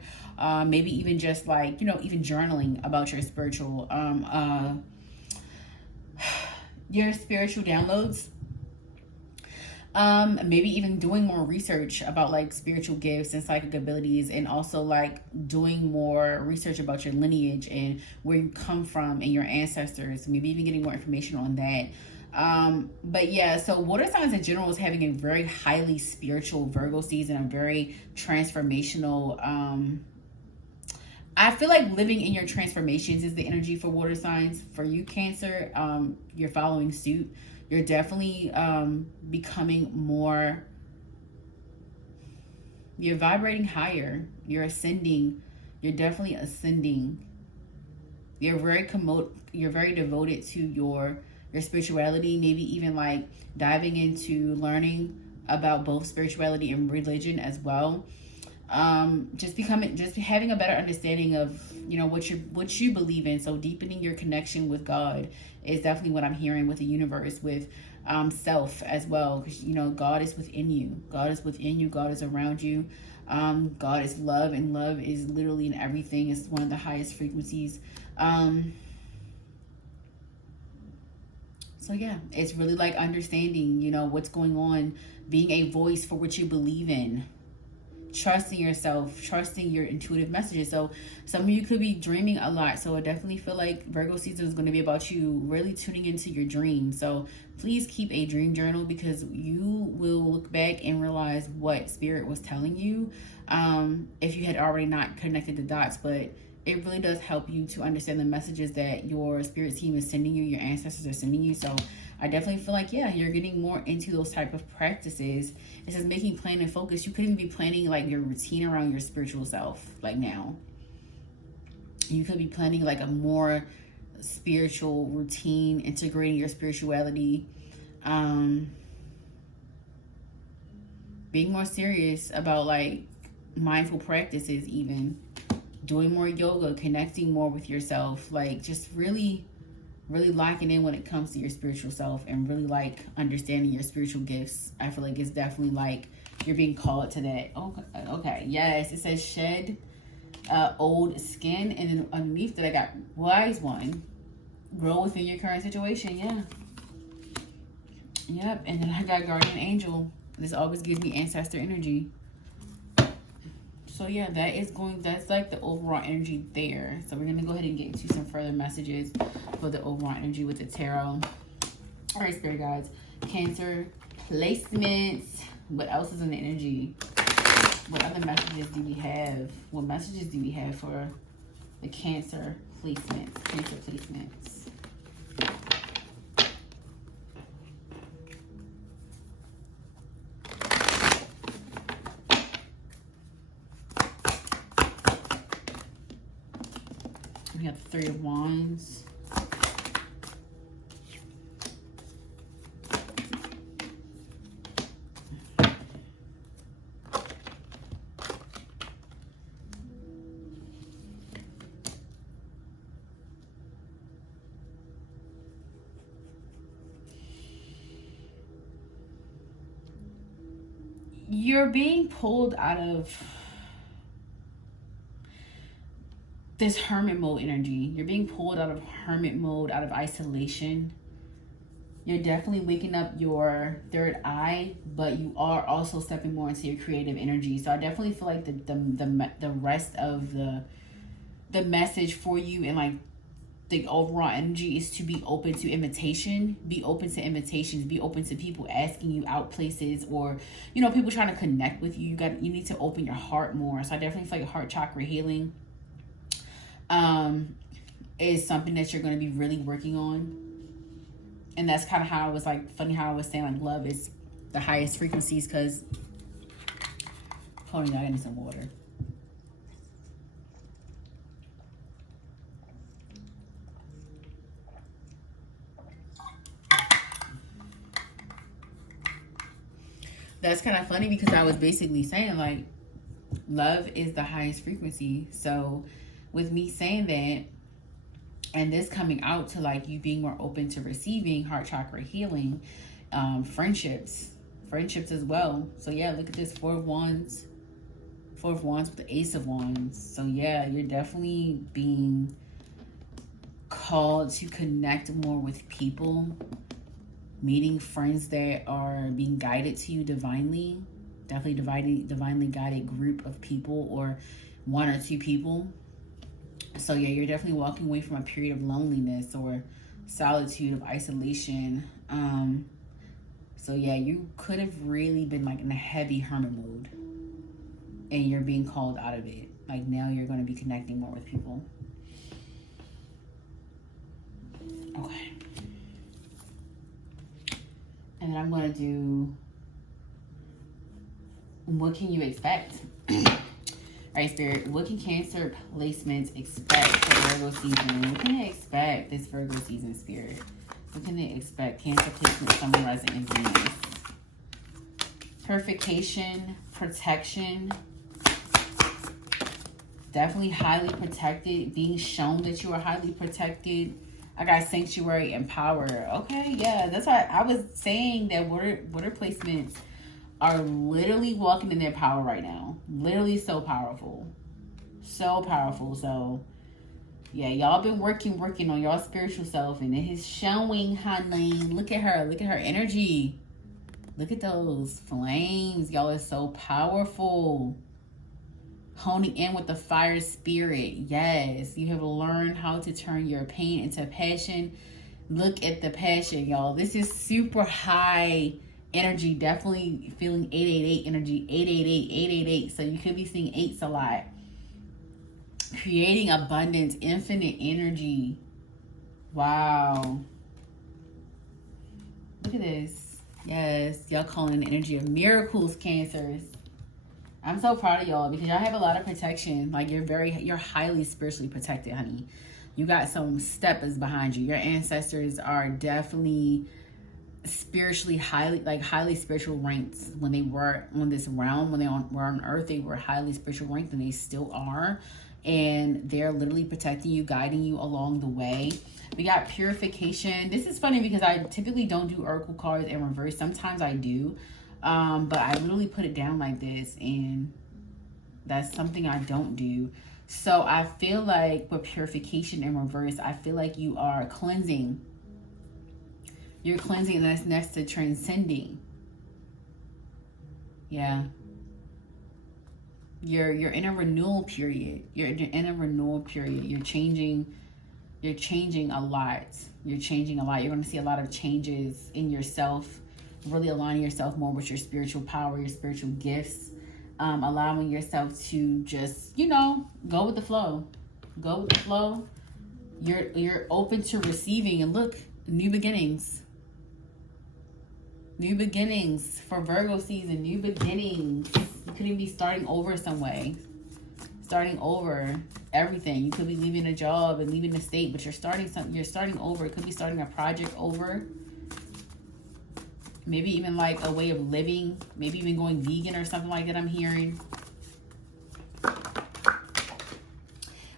Maybe even just like, even journaling about your spiritual downloads. Maybe even doing more research about like spiritual gifts and psychic abilities, and also like doing more research about your lineage and where you come from and your ancestors. Maybe even getting more information on that. But yeah, so water signs in general is having a very highly spiritual Virgo season, a very transformational. I feel like living in your transformations is the energy for water signs. For you, Cancer, you're following suit. You're definitely becoming more, you're vibrating higher. You're ascending. You're definitely ascending. You're very devoted to your spirituality, maybe even like diving into learning about both spirituality and religion as well. Just having a better understanding of, what you believe in. So deepening your connection with God is definitely what I'm hearing with the universe, with self as well. Because, God is within you. God is within you. God is around you. God is love, and love is literally in everything. It's one of the highest frequencies. So yeah, it's really like understanding, what's going on, being a voice for what you believe in. Trusting yourself, trusting your intuitive messages. So some of you could be dreaming a lot. So I definitely feel like Virgo season is going to be about you really tuning into your dreams. So please keep a dream journal, because you will look back and realize what spirit was telling you, if you had already not connected the dots. But it really does help you to understand the messages that your spirit team is sending you, your ancestors are sending you. So I definitely feel like, yeah, you're getting more into those type of practices. It says making plan and focus. You could even be planning like your routine around your spiritual self. Like now, you could be planning like a more spiritual routine, integrating your spirituality, being more serious about like mindful practices, even doing more yoga, connecting more with yourself, like just really locking in when it comes to your spiritual self and really like understanding your spiritual gifts. I feel like it's definitely like you're being called to that. Okay, yes, it says shed old skin, and then underneath that I got wise one, grow within your current situation. Yep. And then I got guardian angel. This always gives me ancestor energy. So yeah, that's like the overall energy there. So we're gonna go ahead and get into some further messages for the overall energy with the tarot. All right, spirit guides, Cancer placements. What else is in the energy? What other messages do we have? What messages do we have for the Cancer placements? Cancer placements. We have the 3 of Wands. You're being pulled out of this hermit mode energy. You're being pulled out of hermit mode, out of isolation. You're definitely waking up your third eye, but you are also stepping more into your creative energy. So I definitely feel like the rest of the message for you and like the overall energy is to be open to invitation, be open to invitations, be open to people asking you out places, or you know, people trying to connect with you. You need to open your heart more. So I definitely feel like heart chakra healing is something that you're going to be really working on. And that's kind of how I was like, funny how I was saying like love is the highest frequencies, because hold on, I need some water. That's kind of funny because I was basically saying like love is the highest frequency. So with me saying that and this coming out to like you being more open to receiving, heart chakra healing, friendships as well. So yeah, look at this 4 of Wands with the Ace of Wands. So yeah, you're definitely being called to connect more with people, meeting friends that are being guided to you divinely. Definitely divinely guided group of people, or 1 or 2 people. So yeah, you're definitely walking away from a period of loneliness or solitude, of isolation. So yeah, you could have really been like in a heavy hermit mode, and you're being called out of it. Like now you're going to be connecting more with people. Okay. And then I'm going to do, what can you expect? All right, Spirit, what can Cancer placements expect for Virgo season? What can they expect this Virgo season, Spirit? What can they expect? Cancer placements, Sun, Rising, and Venus. Purification, protection. Definitely highly protected. Being shown that you are highly protected. I got sanctuary and power. Okay, yeah, that's why I was saying that water placements are literally walking in their power right now. Literally so powerful. So powerful. So yeah, y'all been working on y'all spiritual self, and it is showing, honey. Look at her energy. Look at those flames. Y'all are so powerful. Honing in with the fire spirit. Yes, you have learned how to turn your pain into passion. Look at the passion, y'all. This is super high energy. Definitely feeling 888 energy. 888. So you could be seeing 8s a lot. Creating abundance, infinite energy. Wow. Look at this. Yes, y'all calling the energy of miracles, Cancers. I'm so proud of y'all because y'all have a lot of protection. Like you're highly spiritually protected, honey. You got some steppers behind you. Your ancestors are definitely spiritually highly spiritual ranked. When they were on this realm, when they were on earth, they were highly spiritual ranked, and they still are. And they're literally protecting you, guiding you along the way. We got purification. This is funny because I typically don't do oracle cards in reverse. Sometimes I do, but I literally put it down like this, and that's something I don't do. So I feel like with purification in reverse, I feel like you are cleansing. You're cleansing, and that's next to transcending. Yeah. You're in a renewal period. You're in a renewal period. You're changing a lot. You're changing a lot. You're going to see a lot of changes in yourself, really aligning yourself more with your spiritual power, your spiritual gifts, allowing yourself to just, you know, go with the flow. Go with the flow. You're open to receiving, and look, new beginnings. New beginnings for Virgo season. New beginnings. You could even be starting over some way. Starting over everything. You could be leaving a job and leaving the state, but you're starting something. You're starting over. It could be starting a project over. Maybe even like a way of living. Maybe even going vegan or something like that, I'm hearing.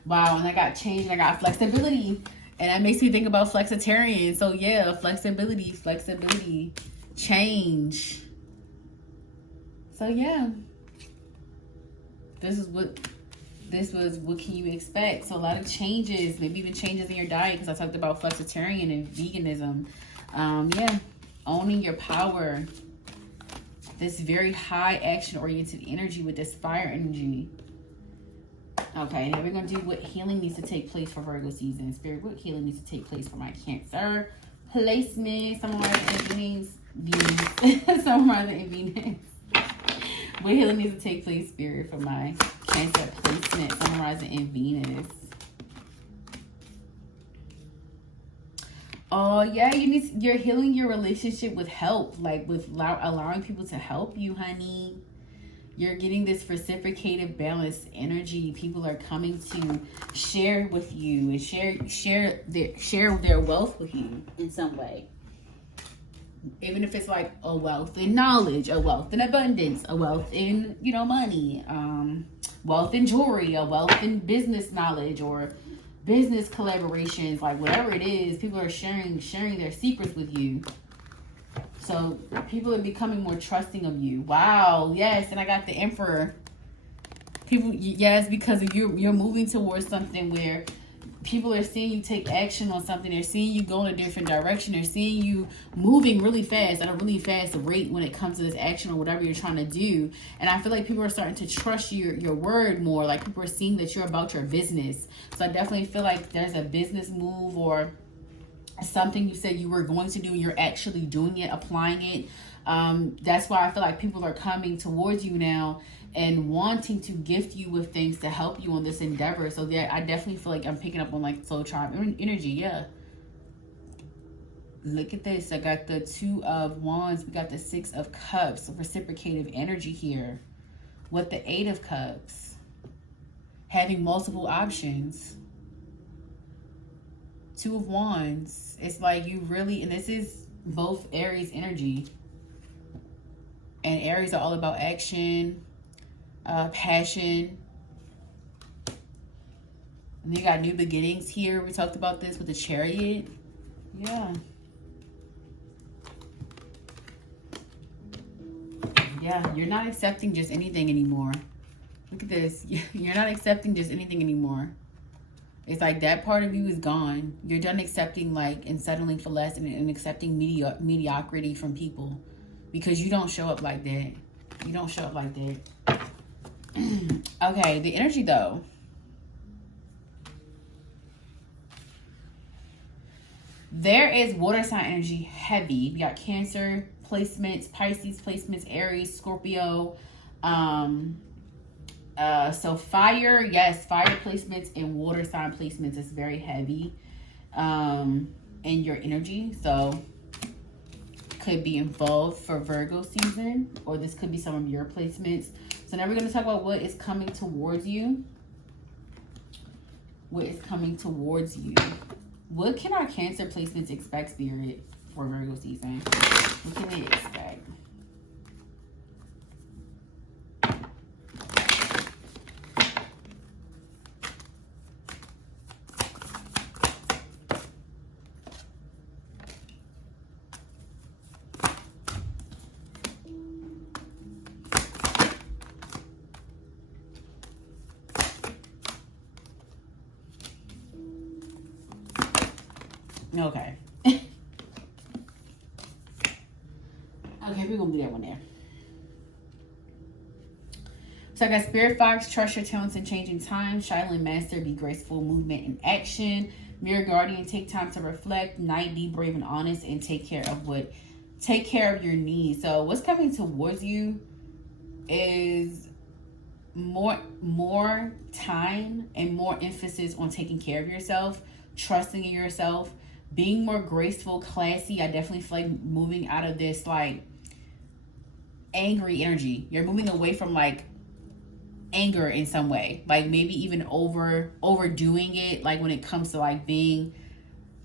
Wow, and I got change and I got flexibility. And that makes me think about flexitarian. So yeah, flexibility, change. So yeah. This was what can you expect. So a lot of changes, maybe even changes in your diet, because I talked about flexitarian and veganism. Yeah, owning your power. This very high action-oriented energy with this fire energy. Okay, now we're going to do what healing needs to take place for Virgo season. Spirit, what healing needs to take place for my Cancer placement? Somewhere in Venus. Somewhere in Venus. What healing needs to take place, Spirit, for my Cancer placement, Sun, rising in Venus? Oh yeah, you're healing your relationship with help, like with allowing people to help you, honey. You're getting this reciprocated, balanced energy. People are coming to share with you and share their wealth with you in some way. Even if it's like a wealth in knowledge, a wealth in abundance, a wealth in, you know, money, wealth in jewelry, a wealth in business knowledge or business collaborations, like whatever it is, people are sharing their secrets with you. So people are becoming more trusting of you. Wow, yes, and I got the Emperor. People, yes, because you're moving towards something where people are seeing you take action on something. They're seeing you go in a different direction. They're seeing you moving really fast at a really fast rate when it comes to this action or whatever you're trying to do. And I feel like people are starting to trust your word more. Like people are seeing that you're about your business. So I definitely feel like there's a business move or something you said you were going to do. You're actually doing it, applying it. That's why I feel like people are coming towards you now and wanting to gift you with things to help you on this endeavor. So yeah, I definitely feel like I'm picking up on like soul tribe energy. Yeah, look at this. I got the 2 of Wands. We got the 6 of Cups, reciprocative energy here with the 8 of Cups, having multiple options. 2 of Wands. It's like you really, and this is both Aries energy, and Aries are all about action, passion. And you got new beginnings here. We talked about this with the Chariot. Yeah. Yeah, you're not accepting just anything anymore. Look at this. You're not accepting just anything anymore. It's like that part of you is gone. You're done accepting like and settling for less and accepting mediocrity from people, because you don't show up like that. You don't show up like that. Okay, the energy though. There is water sign energy heavy. We got Cancer placements, Pisces placements, Aries, Scorpio. So fire, yes, fire placements and water sign placements is very heavy in your energy. So could be involved for Virgo season, or this could be some of your placements. So now we're going to talk about what is coming towards you. what is coming towards you. What can our Cancer placements expect, Spirit, for Virgo season? What can they expect? Okay. Okay, we're gonna leave that one there. So I got Spirit Fox, trust your talents in changing times. Silent Master, be graceful, movement and action. Mirror Guardian, take time to reflect. Knight, be brave and honest, and take care of your needs. So what's coming towards you is more time and more emphasis on taking care of yourself, trusting in yourself, being more graceful, classy. I definitely feel like moving out of this like angry energy. You're moving away from like anger in some way, like maybe even overdoing it, like when it comes to like being,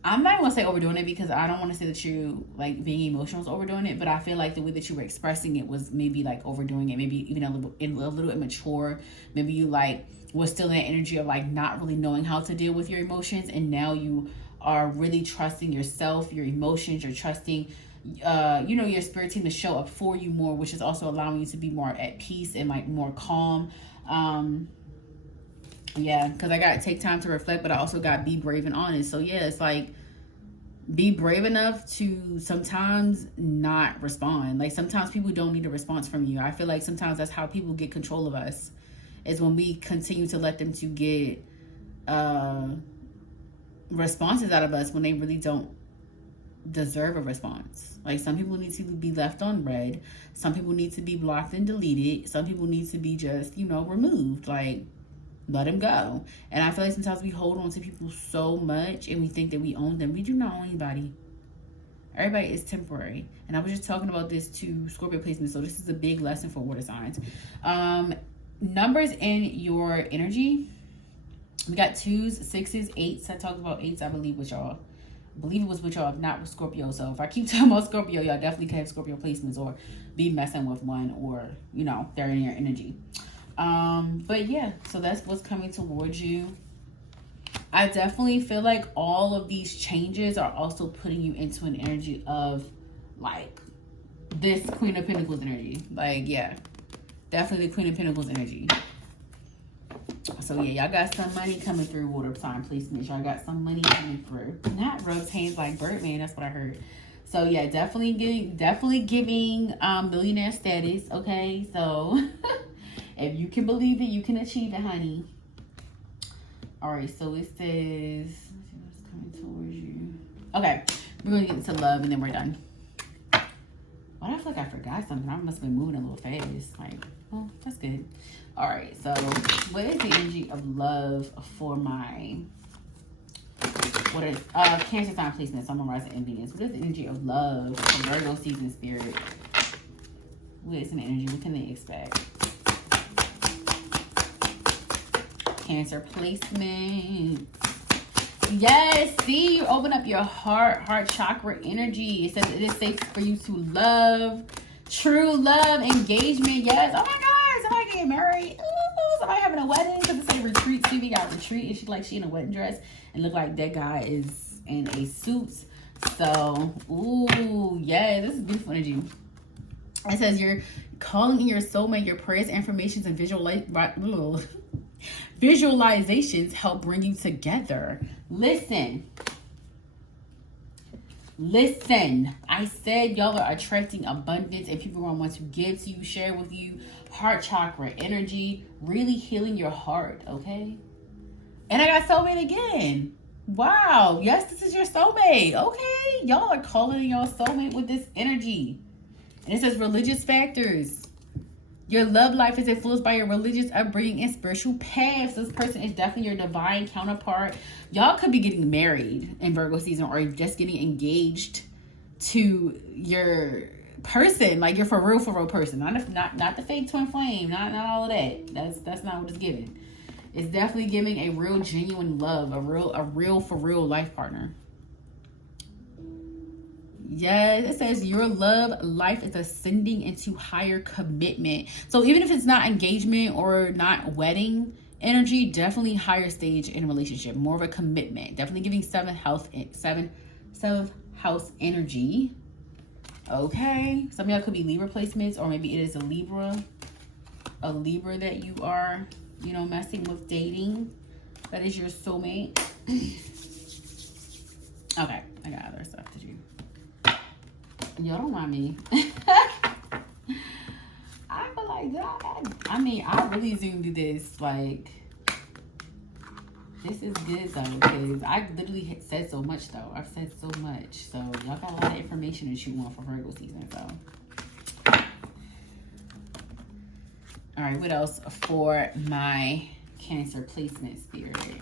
I'm not gonna say overdoing it because I don't want to say that you like being emotional is overdoing it, but I feel like the way that you were expressing it was maybe like overdoing it, maybe even a little immature. Maybe you like was still in that energy of like not really knowing how to deal with your emotions, and now you are really trusting yourself, your emotions. You're trusting your spirit team to show up for you more, which is also allowing you to be more at peace and like more calm. Yeah, because I got take time to reflect, but I also got be brave and honest. So yeah, it's like be brave enough to sometimes not respond. Like sometimes people don't need a response from you. I feel like sometimes that's how people get control of us, is when we continue to let them to get responses out of us when they really don't deserve a response. Like some people need to be left on red. Some people need to be blocked and deleted. Some people need to be just, removed. Like, let them go. And I feel like sometimes we hold on to people so much and we think that we own them. We do not own anybody. Everybody is temporary. And I was just talking about this to Scorpio placement, so this is a big lesson for water signs. Numbers in your energy. We got 2s, 6s, 8s. I talked about 8s, I believe, with y'all. I believe it was with y'all, not with Scorpio. So if I keep talking about Scorpio, y'all definitely can have Scorpio placements or be messing with one, or, they're in your energy. But yeah, so that's what's coming towards you. I definitely feel like all of these changes are also putting you into an energy of like this Queen of Pentacles energy. Like, yeah, definitely the Queen of Pentacles energy. So yeah, y'all got some money coming through, water sign placements. Y'all got some money coming through. Not rubs hands like Birdman, that's what I heard. So yeah, definitely giving millionaire status. Okay, so if you can believe it, you can achieve it, honey. All right, so it says, let's see what's coming towards you. Okay, we're gonna get into love and then we're done. Why do I feel like I forgot something? I must have been moving a little fast. Like, well, that's good. All right, so what is the energy of love for my, Cancer sign placement, Sun, Moon, Rising, and Venus? What is the energy of love for Virgo season, Spirit? What is an energy? What can they expect? Cancer placement. Yes, see, you open up your heart chakra energy. It says it is safe for you to love, true love, engagement. Yes. Oh my God, somebody getting married. Ooh, somebody having a wedding. Because it say retreat. See, we got retreat, and she in a wedding dress, and look like that guy is in a suit. So, ooh, yeah, this is beautiful energy. It says you're calling in your soulmate. Your prayers, affirmations, and visualizations help bring you together. Listen. I said y'all are attracting abundance, and people are going to want to give to you, share with you. Heart chakra energy, really healing your heart, okay? And I got soulmate again. Wow. Yes, this is your soulmate. Okay. Y'all are calling in your soulmate with this energy. And it says religious factors. Your love life is influenced by your religious upbringing and spiritual paths. This person is definitely your divine counterpart. Y'all could be getting married in Virgo season, or just getting engaged to your person, like your for real person, not the fake twin flame, not all of that. That's not what it's giving. It's definitely giving a real genuine love, a real for real life partner. Yes, it says your love life is ascending into higher commitment. So even if it's not engagement or not wedding energy, definitely higher stage in a relationship, more of a commitment. Definitely giving seventh house energy. Okay, some of y'all could be Libra placements, or maybe it is a Libra that you are, you know, messing with, dating. That is your soulmate. Okay, I got other stuff to do. Y'all don't mind me. I feel like that. I mean, I really zoomed through this. Like, this is good though, because I literally said so much though. I've said so much. So y'all got a lot of information to chew on for Virgo season. So, all right, what else for my Cancer placement spirit?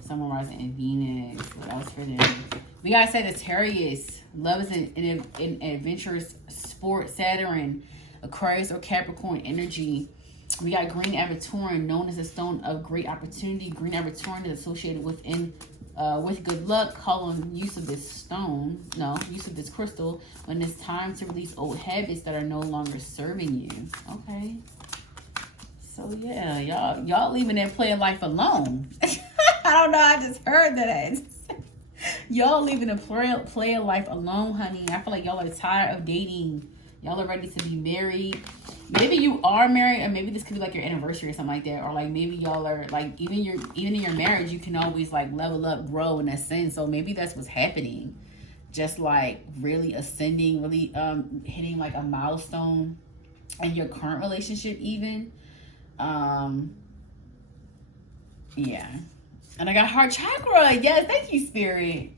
Sun, Moon, rising, and Venus. What else for them? We got Sagittarius. Love is an adventurous sport. Saturn, Aquarius or Capricorn energy. We got green aventurine, known as a stone of great opportunity. Green aventurine is associated with good luck. Call on use of this use of this crystal when it's time to release old habits that are no longer serving you. Okay. So yeah, y'all leaving that player life alone. I don't know, I just heard that. Y'all leaving a player life alone, honey. I feel like y'all are tired of dating. Y'all are ready to be married. Maybe you are married, or maybe this could be like your anniversary or something like that. Or like maybe y'all are like, even in your marriage, you can always like level up, grow, and ascend. So maybe that's what's happening. Just like really ascending, really hitting like a milestone in your current relationship even. Yeah. And I got heart chakra. Yes, thank you, Spirit.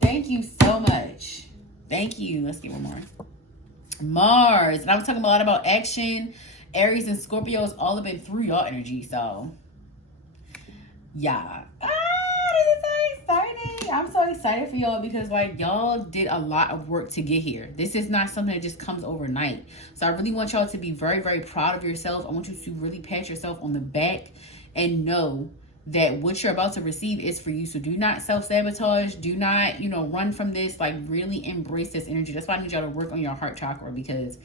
Thank you so much. Thank you. Let's get one more. Mars. And I was talking a lot about action. Aries and Scorpio is all up and through y'all energy. So, yeah. This is so exciting. I'm so excited for y'all because, like, y'all did a lot of work to get here. This is not something that just comes overnight. So I really want y'all to be very, very proud of yourself. I want you to really pat yourself on the back and know that what you're about to receive is for you. So do not self-sabotage. Do not, run from this. Like, really embrace this energy. That's why I need y'all to work on your heart chakra, because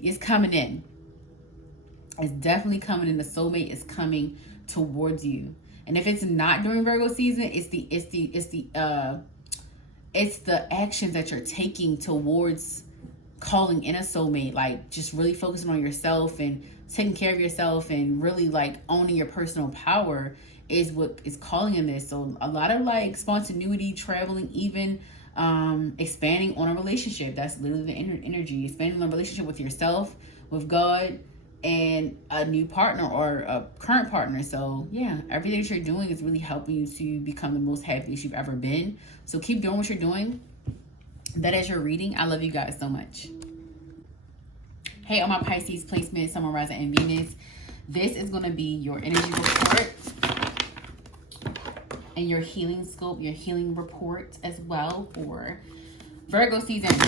it's coming in. It's definitely coming in. The soulmate is coming towards you. And if it's not during Virgo season, it's the actions that you're taking towards calling in a soulmate. Like, just really focusing on yourself and taking care of yourself and really like owning your personal power is what is calling in this. So a lot of like spontaneity, traveling, even expanding on a relationship. That's literally the energy. Expanding on a relationship with yourself, with God, and a new partner or a current partner. So yeah, everything that you're doing is really helping you to become the most happiest you've ever been. So keep doing what you're doing. That is your reading. I love you guys so much. Hey, on my Pisces placement, Sun, Moon, rising, and Venus. This is going to be your energy report and your healing scope, your healing report as well for Virgo season. So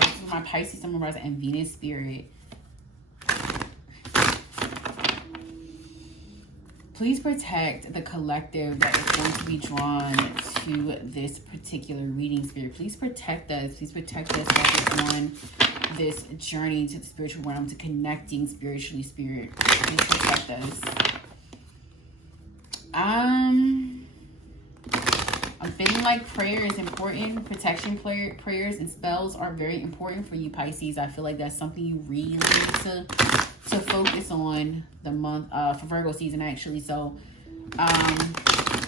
this is my Pisces, Sun, Moon, rising, and Venus spirit. Please protect the collective that is going to be drawn to this particular reading, Spirit. Please protect us. Please protect us while we're on this journey to the spiritual realm, to connecting spiritually, Spirit. Please protect us. I'm feeling like prayer is important. Protection prayers and spells are very important for you, Pisces. I feel like that's something you really need to focus on the month for Virgo season, actually. So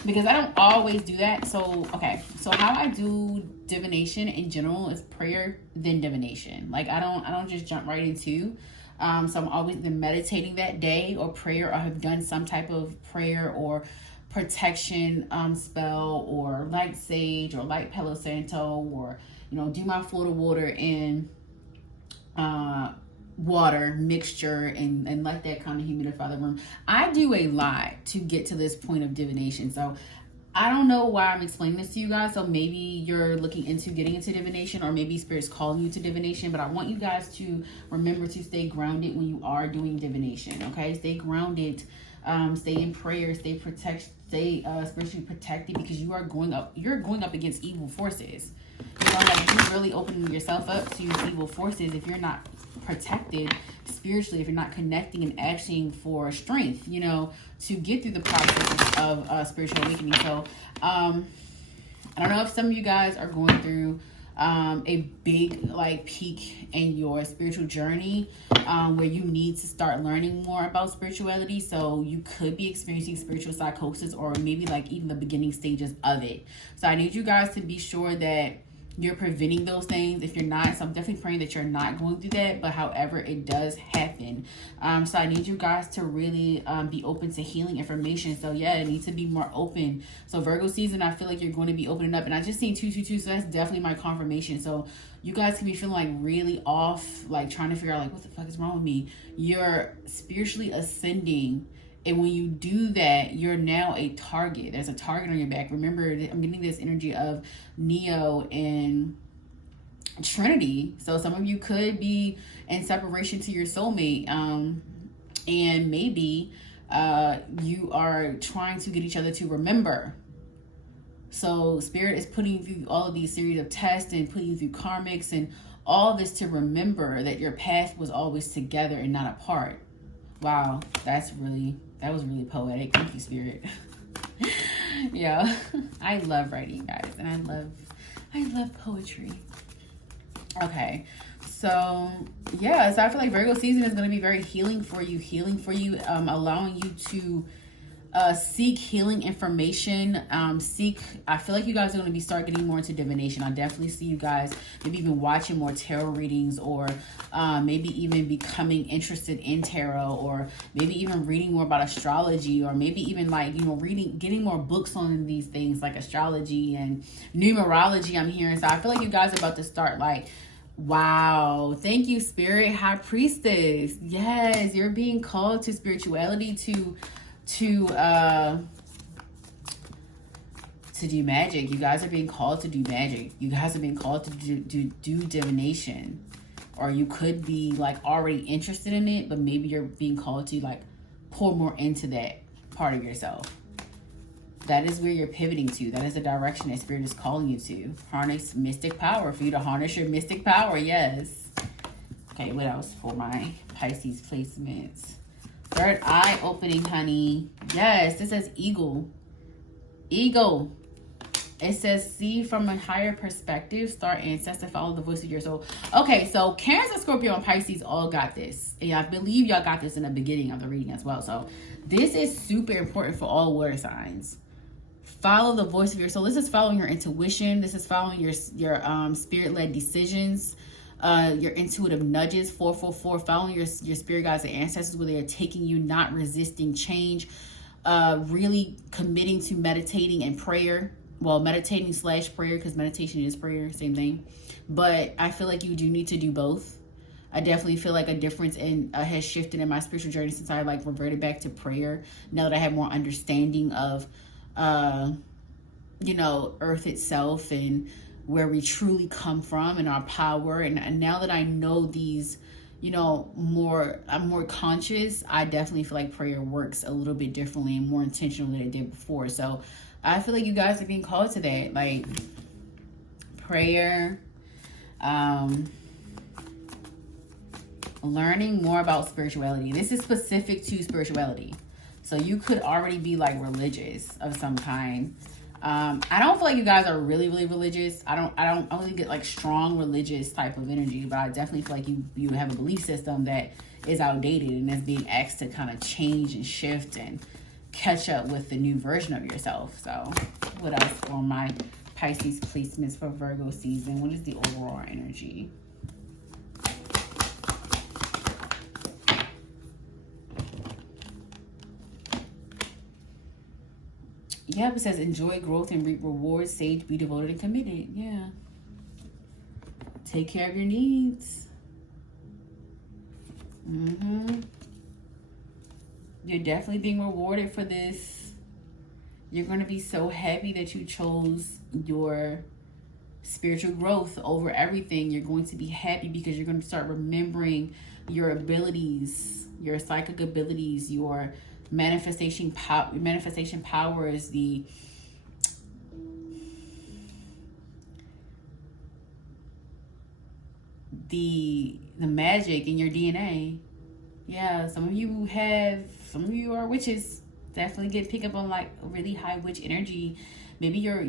because I don't always do that. So okay, so how I do divination in general is prayer then divination. Like I don't just jump right into so I'm always been meditating that day, or prayer, or have done some type of prayer or protection spell, or light sage, or light Palo Santo, or do my Florida water and water mixture and let that kind of humidify the room. I do a lot to get to this point of divination. So I don't know why I'm explaining this to you guys. So maybe you're looking into getting into divination, or maybe Spirit's calling you to divination. But I want you guys to remember to stay grounded when you are doing divination. Okay, stay grounded Stay in prayer. Stay spiritually protected, because you're going up against evil forces. You know, like, you're really opening yourself up to evil forces if you're not protected spiritually, if you're not connecting and asking for strength, you know, to get through the process of spiritual awakening. So I don't know if some of you guys are going through a big like peak in your spiritual journey, where you need to start learning more about spirituality. So you could be experiencing spiritual psychosis, or maybe like even the beginning stages of it. So I need you guys to be sure that you're preventing those things. If you're not, so I'm definitely praying that you're not going through that. But however, it does happen. So I need you guys to really be open to healing information. So yeah, it needs to be more open. So Virgo season, I feel like you're going to be opening up. And I just seen 222, so that's definitely my confirmation. So you guys can be feeling like really off, like trying to figure out like, what the fuck is wrong with me? You're spiritually ascending. And when you do that, you're now a target. There's a target on your back. Remember, I'm getting this energy of Neo and Trinity. So some of you could be in separation to your soulmate. And maybe you are trying to get each other to remember. So Spirit is putting you through all of these series of tests and putting you through karmics and all this to remember that your path was always together and not apart. Wow, that was really poetic. Thank you, Spirit. Yeah, I love writing, guys, and I love poetry. Okay, so yeah, so I feel like Virgo season is going to be very healing for you, allowing you to seek healing information. I feel like you guys are going to be start getting more into divination. I definitely see you guys maybe even watching more tarot readings, or maybe even becoming interested in tarot, or maybe even reading more about astrology, or maybe even like, you know, getting more books on these things like astrology and numerology. I'm hearing. So I feel like you guys are about to start like, wow, thank you, Spirit. High Priestess. Yes, you're being called to spirituality, to do magic. You guys are being called to do magic. You guys are being called to do divination. Or you could be like already interested in it, but maybe you're being called to like pour more into that part of yourself. That is where you're pivoting to. That is the direction that Spirit is calling you to. Harness mystic power. For you to harness your mystic power. Yes. Okay, what else for my Pisces placements? Third eye opening, honey. Yes, this says eagle. Eagle. It says see from a higher perspective, start ancestor, follow the voice of your soul. Okay, so Cancer, Scorpio, and Pisces all got this. And I believe y'all got this in the beginning of the reading as well. So this is super important for all water signs. Follow the voice of your soul. This is following your intuition. This is following your spirit-led decisions. Your intuitive nudges. 444, following your spirit guides and ancestors where they are taking you, not resisting change. Really committing to meditating and prayer. Well, meditating / prayer, because meditation is prayer, same thing. But I feel like you do need to do both. I definitely feel like a difference has shifted in my spiritual journey since I like reverted back to prayer. Now that I have more understanding of you know, Earth itself and where we truly come from and our power. And now that I know these, you know, I'm more conscious, I definitely feel like prayer works a little bit differently and more intentional than it did before. So I feel like you guys are being called to that, like prayer, learning more about spirituality. This is specific to spirituality. So you could already be like religious of some kind. I don't feel like you guys are really religious. I don't only get like strong religious type of energy, but I definitely feel like you have a belief system that is outdated and is being asked to kind of change and shift and catch up with the new version of yourself. So what else for my Pisces placements for Virgo season? What is the overall energy? Yep, it says enjoy growth and reap rewards. Sage, be devoted and committed. Yeah. Take care of your needs. You're definitely being rewarded for this. You're going to be so happy that you chose your spiritual growth over everything. You're going to be happy because you're going to start remembering your abilities, your psychic abilities, your Manifestation power is the magic in your DNA. Yeah, some of you are witches. Definitely get pick up on like really high witch energy. Maybe your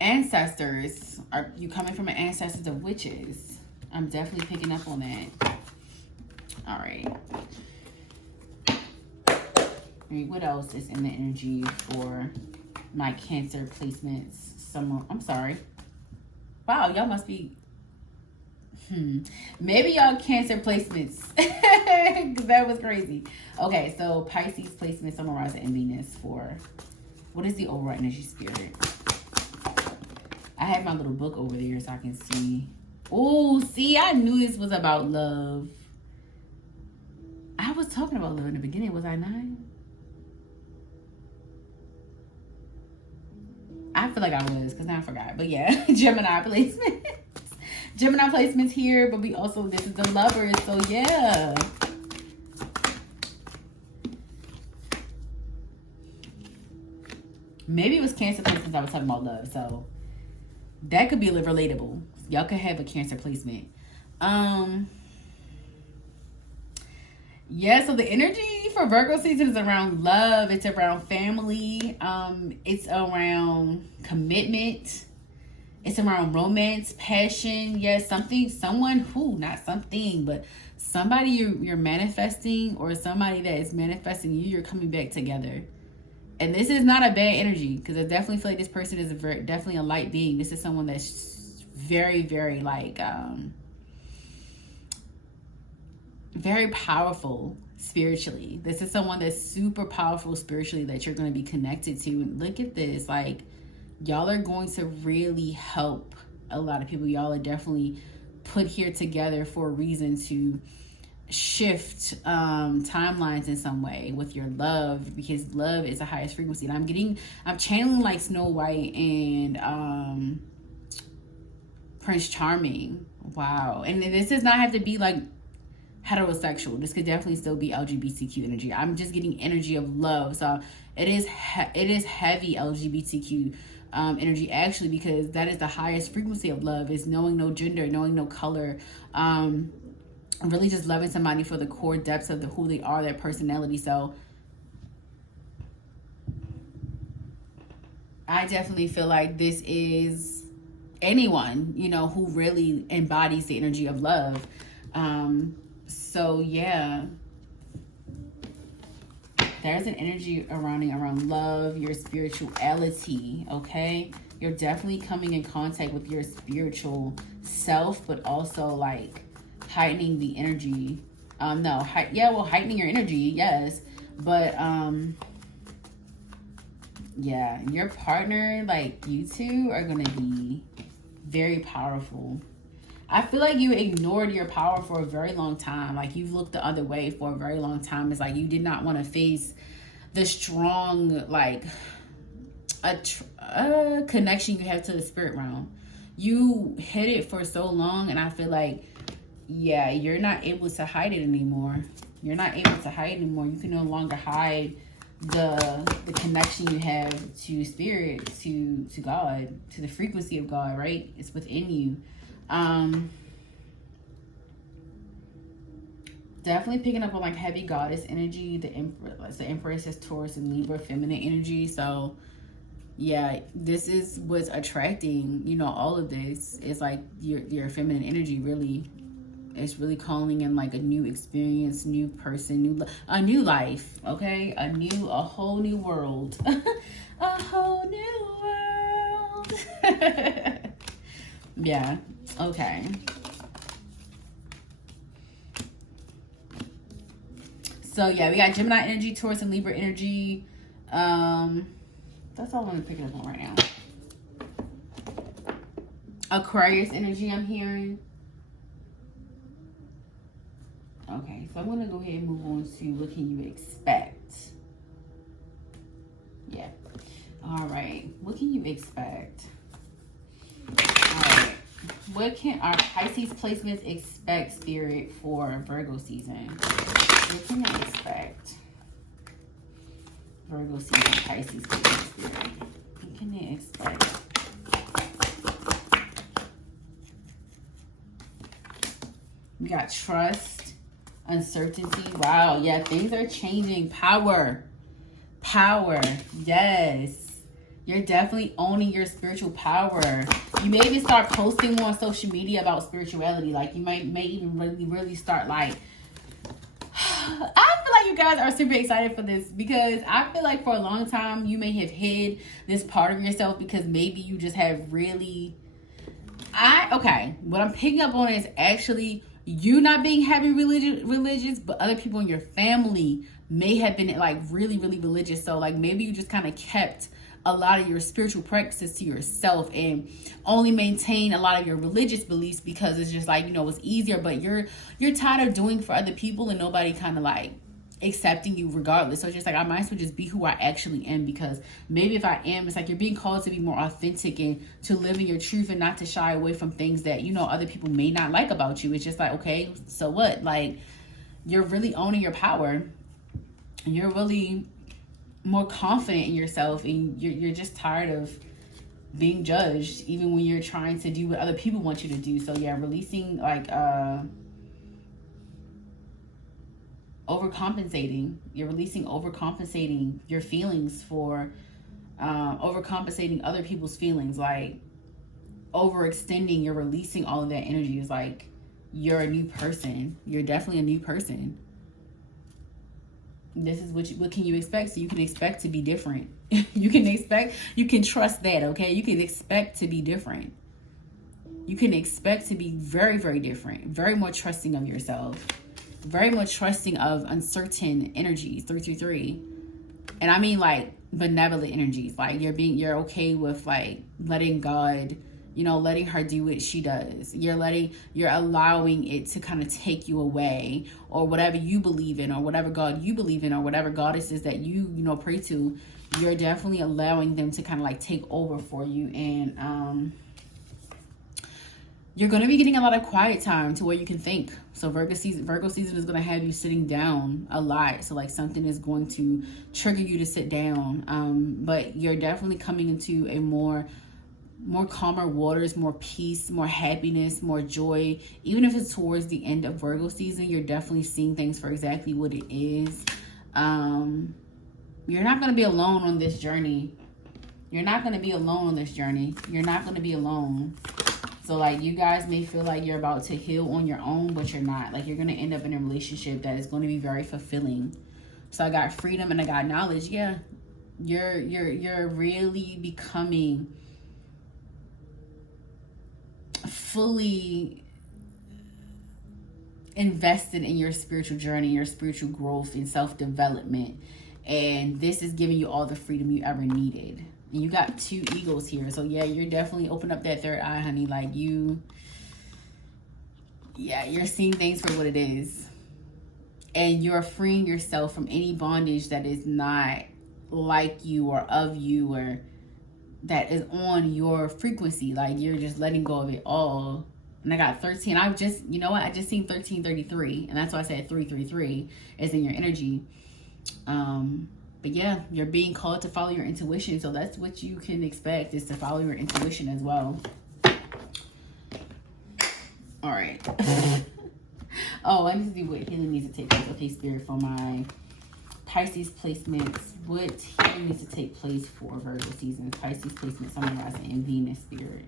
ancestors, are you coming from an ancestors of witches? I'm definitely picking up on that. All right. What else is in the energy for my Cancer placements? I'm sorry. Wow, y'all must be... Maybe y'all Cancer placements. Because that was crazy. Okay, so Pisces placement, Sun, Rising, and Venus for... What is the overall energy spirit? I have my little book over there so I can see. Oh, see, I knew this was about love. I was talking about love in the beginning, was I not? I feel like I was, because now I forgot. But yeah, Gemini placements. Gemini placements here, but we also, this is the Lovers, so yeah. Maybe it was Cancer placements I was talking about love, so that could be relatable. Y'all could have a Cancer placement. Yeah, so the energy for Virgo season is around love. It's around family. It's around commitment. It's around romance, passion. Yes, somebody you're manifesting, or somebody that is manifesting you, you're coming back together. And this is not a bad energy, because I definitely feel like this person is definitely a light being. This is someone that's very, very like... very powerful spiritually. This is someone that's super powerful spiritually that you're going to be connected to. And look at this, like, y'all are going to really help a lot of people. Y'all are definitely put here together for a reason to shift timelines in some way with your love, because love is the highest frequency. And I'm channeling like Snow White and Prince Charming. Wow. And this does not have to be like heterosexual. This could definitely still be LGBTQ energy. I'm just getting energy of love. So it is heavy LGBTQ energy, actually, because that is the highest frequency of love, is knowing no gender, knowing no color, really just loving somebody for the core depths of who they are, their personality. So I definitely feel like this is anyone, who really embodies the energy of love. So yeah, there's an energy around love, your spirituality. Okay, you're definitely coming in contact with your spiritual self, but also like heightening the energy. Heightening your energy, yes, but yeah, your partner, like you two are gonna be very powerful. I feel like you ignored your power for a very long time. Like, you've looked the other way for a very long time. It's like you did not want to face the strong, like, a connection you have to the spirit realm. You hid it for so long, and I feel like, yeah, you're not able to hide it anymore. You're not able to hide anymore. You can no longer hide the connection you have to spirit, to God, to the frequency of God, right? It's within you. Definitely picking up on like heavy goddess energy. The Empress is Taurus and Libra, feminine energy. So yeah, this is what's attracting, all of this. It's like your feminine energy really, it's really calling in like a new experience, new person, a new life. Okay, a whole new world. A whole new world. Yeah. Okay. So yeah, we got Gemini energy, Taurus and Libra energy. That's all I'm picking up on right now. Aquarius energy, I'm hearing. Okay, so I'm gonna go ahead and move on to what can you expect. Yeah. All right. What can you expect? All right. What can our Pisces placements expect, spirit, for Virgo season? What can they expect? Virgo season, Pisces, Spirit. What can they expect? We got trust, uncertainty. Wow, yeah, things are changing. Power. Power. Yes. You're definitely owning your spiritual power. You may even start posting more on social media about spirituality. Like, you may even really start, like, I feel like you guys are super excited for this, because I feel like for a long time you may have hid this part of yourself because maybe you just have really... Okay, what I'm picking up on is actually you not being heavy religious, but other people in your family may have been like really religious. So like maybe you just kind of kept a lot of your spiritual practices to yourself and only maintain a lot of your religious beliefs because it's just like, you know, it's easier, but you're tired of doing for other people and nobody kind of like accepting you regardless. So it's just like, I might as well just be who I actually am, because maybe if I am, it's like you're being called to be more authentic and to live in your truth and not to shy away from things that, you know, other people may not like about you. It's just like, okay, so what? Like, you're really owning your power. You're really more confident in yourself, and you're just tired of being judged even when you're trying to do what other people want you to do. So yeah, releasing like overcompensating. You're releasing overcompensating your feelings for overcompensating other people's feelings, like overextending. You're releasing all of that energy. Is like you're a new person. You're definitely a new person. This is what can you expect? So you can expect to be different. You can trust that, okay? You can expect to be different. You can expect to be very different, very more trusting of yourself, very much trusting of uncertain energies, 333. And I mean like benevolent energies. Like you're okay with like letting God, you know, letting her do what she does. You're allowing it to kind of take you away, or whatever you believe in, or whatever God you believe in, or whatever goddesses that you know, pray to. You're definitely allowing them to kind of like take over for you. And you're going to be getting a lot of quiet time to where you can think. So Virgo season is going to have you sitting down a lot. So like something is going to trigger you to sit down. But you're definitely coming into a more calmer waters, more peace, more happiness, more joy. Even if it's towards the end of Virgo season, you're definitely seeing things for exactly what it is. You're not going to be alone on this journey. You're not going to be alone on this journey. You're not going to be alone. So like you guys may feel like you're about to heal on your own, but you're not. Like you're going to end up in a relationship that is going to be very fulfilling. So I got freedom and I got knowledge. Yeah, you're really becoming fully invested in your spiritual journey, your spiritual growth and self-development. And this is giving you all the freedom you ever needed. And you got 2 egos here. So yeah, you're definitely open up that third eye, honey. Like you're seeing things for what it is. And you're freeing yourself from any bondage that is not like you or of you, or that is on your frequency. Like you're just letting go of it all. And I got 13. I just seen 1333, and that's why I said 333 is in your energy. But yeah, you're being called to follow your intuition. So that's what you can expect, is to follow your intuition as well. All right. Oh, I need to see what healing needs to take place. Okay, Spirit, for my Pisces placements, what healing needs to take place for Virgo season? Pisces placements, Sun, Rising, and Venus, Spirit.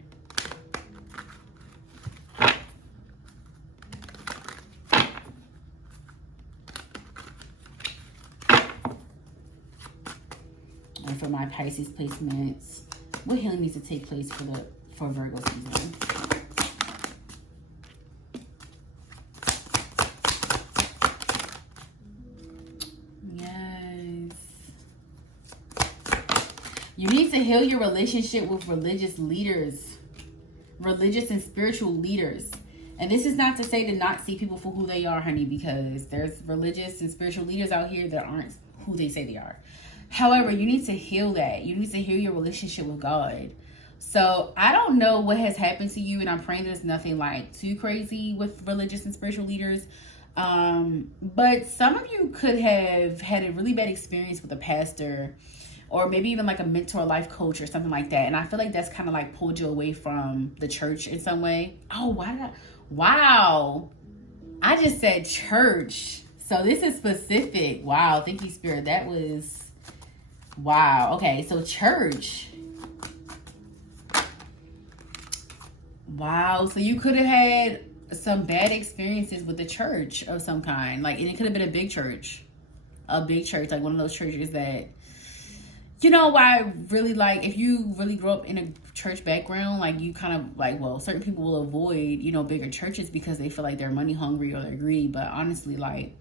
And for my Pisces placements, what healing needs to take place for Virgo season? You need to heal your relationship with religious leaders, religious and spiritual leaders. And this is not to say to not see people for who they are, honey, because there's religious and spiritual leaders out here that aren't who they say they are. However, you need to heal that. You need to heal your relationship with God. So I don't know what has happened to you, and I'm praying there's nothing like too crazy with religious and spiritual leaders. But some of you could have had a really bad experience with a pastor, or maybe even like a mentor, life coach, or something like that. And I feel like that's kind of like pulled you away from the church in some way. Oh, wow. I just said church. So this is specific. Wow. Thank you, Spirit. That was, wow. Okay. So church. Wow. So you could have had some bad experiences with the church of some kind. Like, and it could have been a big church. Like one of those churches that, you know, why I really like, if you really grew up in a church background, like you kind of like, well, certain people will avoid, you know, bigger churches because they feel like they're money hungry or they're greedy. But honestly, like,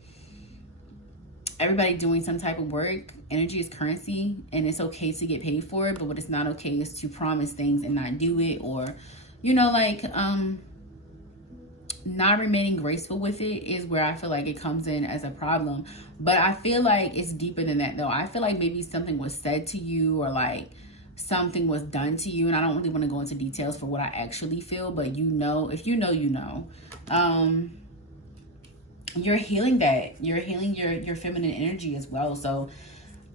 everybody doing some type of work, energy is currency, and it's okay to get paid for it. But what is not okay is to promise things and not do it, or, you know, like, not remaining graceful with it is where I feel like it comes in as a problem. But I feel like it's deeper than that, though. I feel like maybe something was said to you, or like something was done to you, and I don't really want to go into details for what I actually feel, but you know, if you know, you know. You're healing that. You're healing your feminine energy as well. So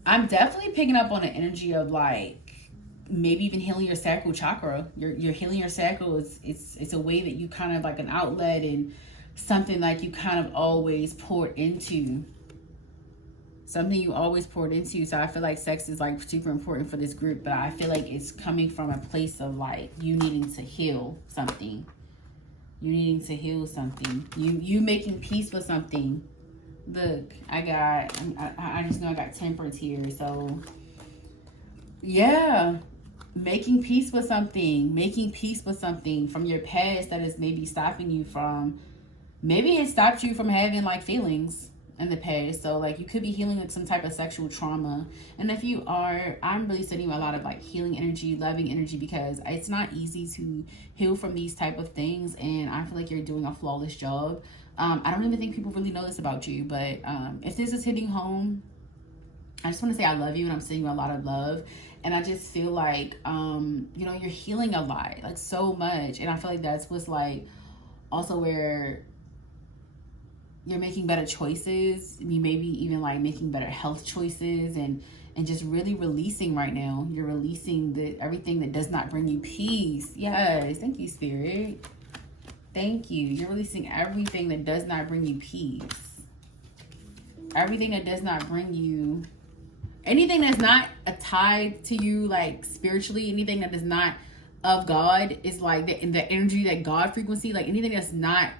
I'm definitely picking up on the energy of like maybe even healing your sacral chakra. You're healing your sacral. It's a way that you kind of like an outlet, and something like you kind of always poured into. Something you always poured into. So I feel like sex is like super important for this group, but I feel like it's coming from a place of like you needing to heal something. You needing to heal something. You making peace with something. Look, I just know I got temperance here. So yeah, making peace with something. Making peace with something from your past that is maybe stopping you from, maybe it stopped you from having like feelings in the past. So like you could be healing with some type of sexual trauma. And if you are, I'm really sending you a lot of like healing energy, loving energy, because it's not easy to heal from these type of things. And I feel like you're doing a flawless job. I don't even think people really know this about you, but if this is hitting home, I just want to say I love you, and I'm sending you a lot of love. And I just feel like, you know, you're healing a lot, like so much. And I feel like that's what's like also where you're making better choices. You maybe even like making better health choices, and just really releasing right now. You're releasing everything that does not bring you peace. Yes, thank you, Spirit. Thank you. You're releasing everything that does not bring you peace. Everything that does not bring you, anything that's not tied to you like spiritually, anything that is not of God is like the energy, that God frequency, like anything that's not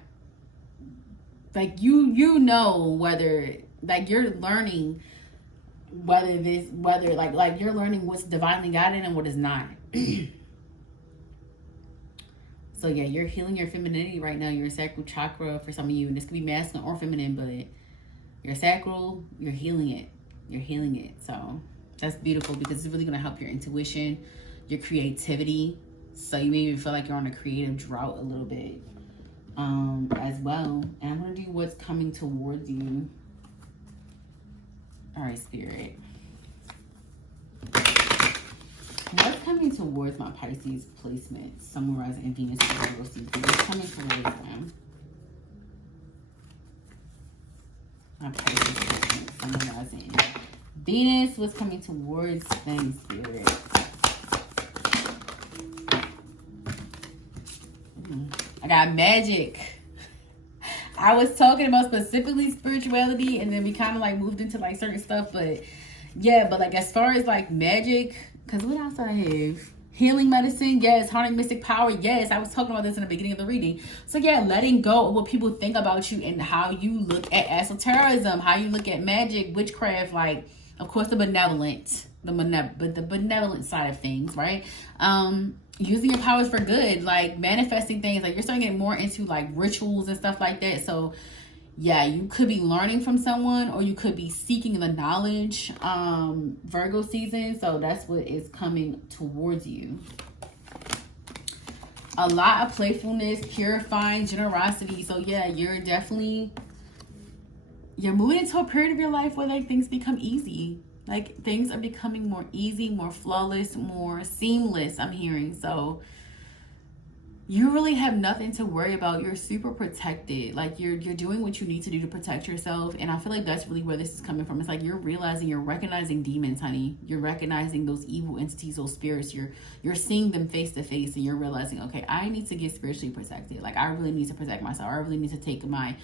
like you know, whether like you're learning whether like you're learning what's divinely guided and what is not. So yeah, you're healing your femininity right now, your sacral chakra for some of you, and this could be masculine or feminine, but your sacral, you're healing it. You're healing it. So that's beautiful, because it's really going to help your intuition, your creativity. So you maybe feel like you're on a creative drought a little bit as well. And I'm going to do what's coming towards you. All right, Spirit. What's coming towards my Pisces placement? Sun, Rising, and Venus for Virgo season. What's coming towards them? My Pisces placement, Sun, Rising, Venus. What's coming towards them, Spirit? I got magic. I was talking about specifically spirituality, and then we kind of like moved into like certain stuff, but yeah, but like as far as like magic, because what else I have? Healing medicine, yes. Harnessing mystic power, yes. I was talking about this in the beginning of the reading. So yeah, letting go of what people think about you and how you look at esotericism, how you look at magic, witchcraft, like of course the benevolent side of things, right? Using your powers for good, like manifesting things, like you're starting to get more into like rituals and stuff like that. So yeah, you could be learning from someone, or you could be seeking the knowledge, Virgo season. So that's what is coming towards you. A lot of playfulness, purifying, generosity. So yeah, you're moving into a period of your life where like things become easy. Like things are becoming more easy, more flawless, more seamless, I'm hearing. So yeah, you're definitely moving into a period of your life where like things become easy. Like things are becoming more easy, more flawless, more seamless, I'm hearing. So you really have nothing to worry about. You're super protected. Like you're doing what you need to do to protect yourself. And I feel like that's really where this is coming from. It's like you're realizing, you're recognizing demons, honey. You're recognizing those evil entities, those spirits. You're seeing them face to face, and you're realizing, okay, I need to get spiritually protected. Like I really need to protect myself. I really need to take my,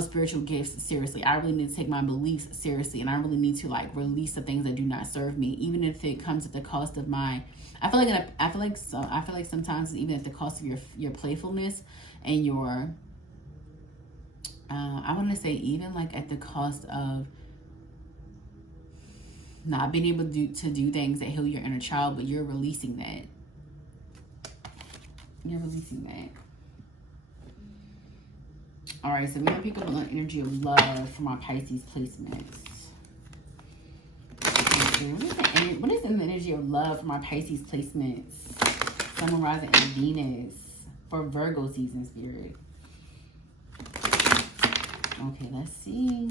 spiritual gifts seriously. I really need to take my beliefs seriously, and I really need to like release the things that do not serve me, even if it comes at the cost of my. I feel like sometimes even at the cost of your playfulness and your, I want to say even like at the cost of not being able to do things that heal your inner child, but you're releasing that. You're releasing that. All right, so we're gonna pick up on the energy of love for my Pisces placements. What is in the energy of love for my Pisces placements? Sun, Moon, Rising, and Venus for Virgo season, spirit. Okay, let's see.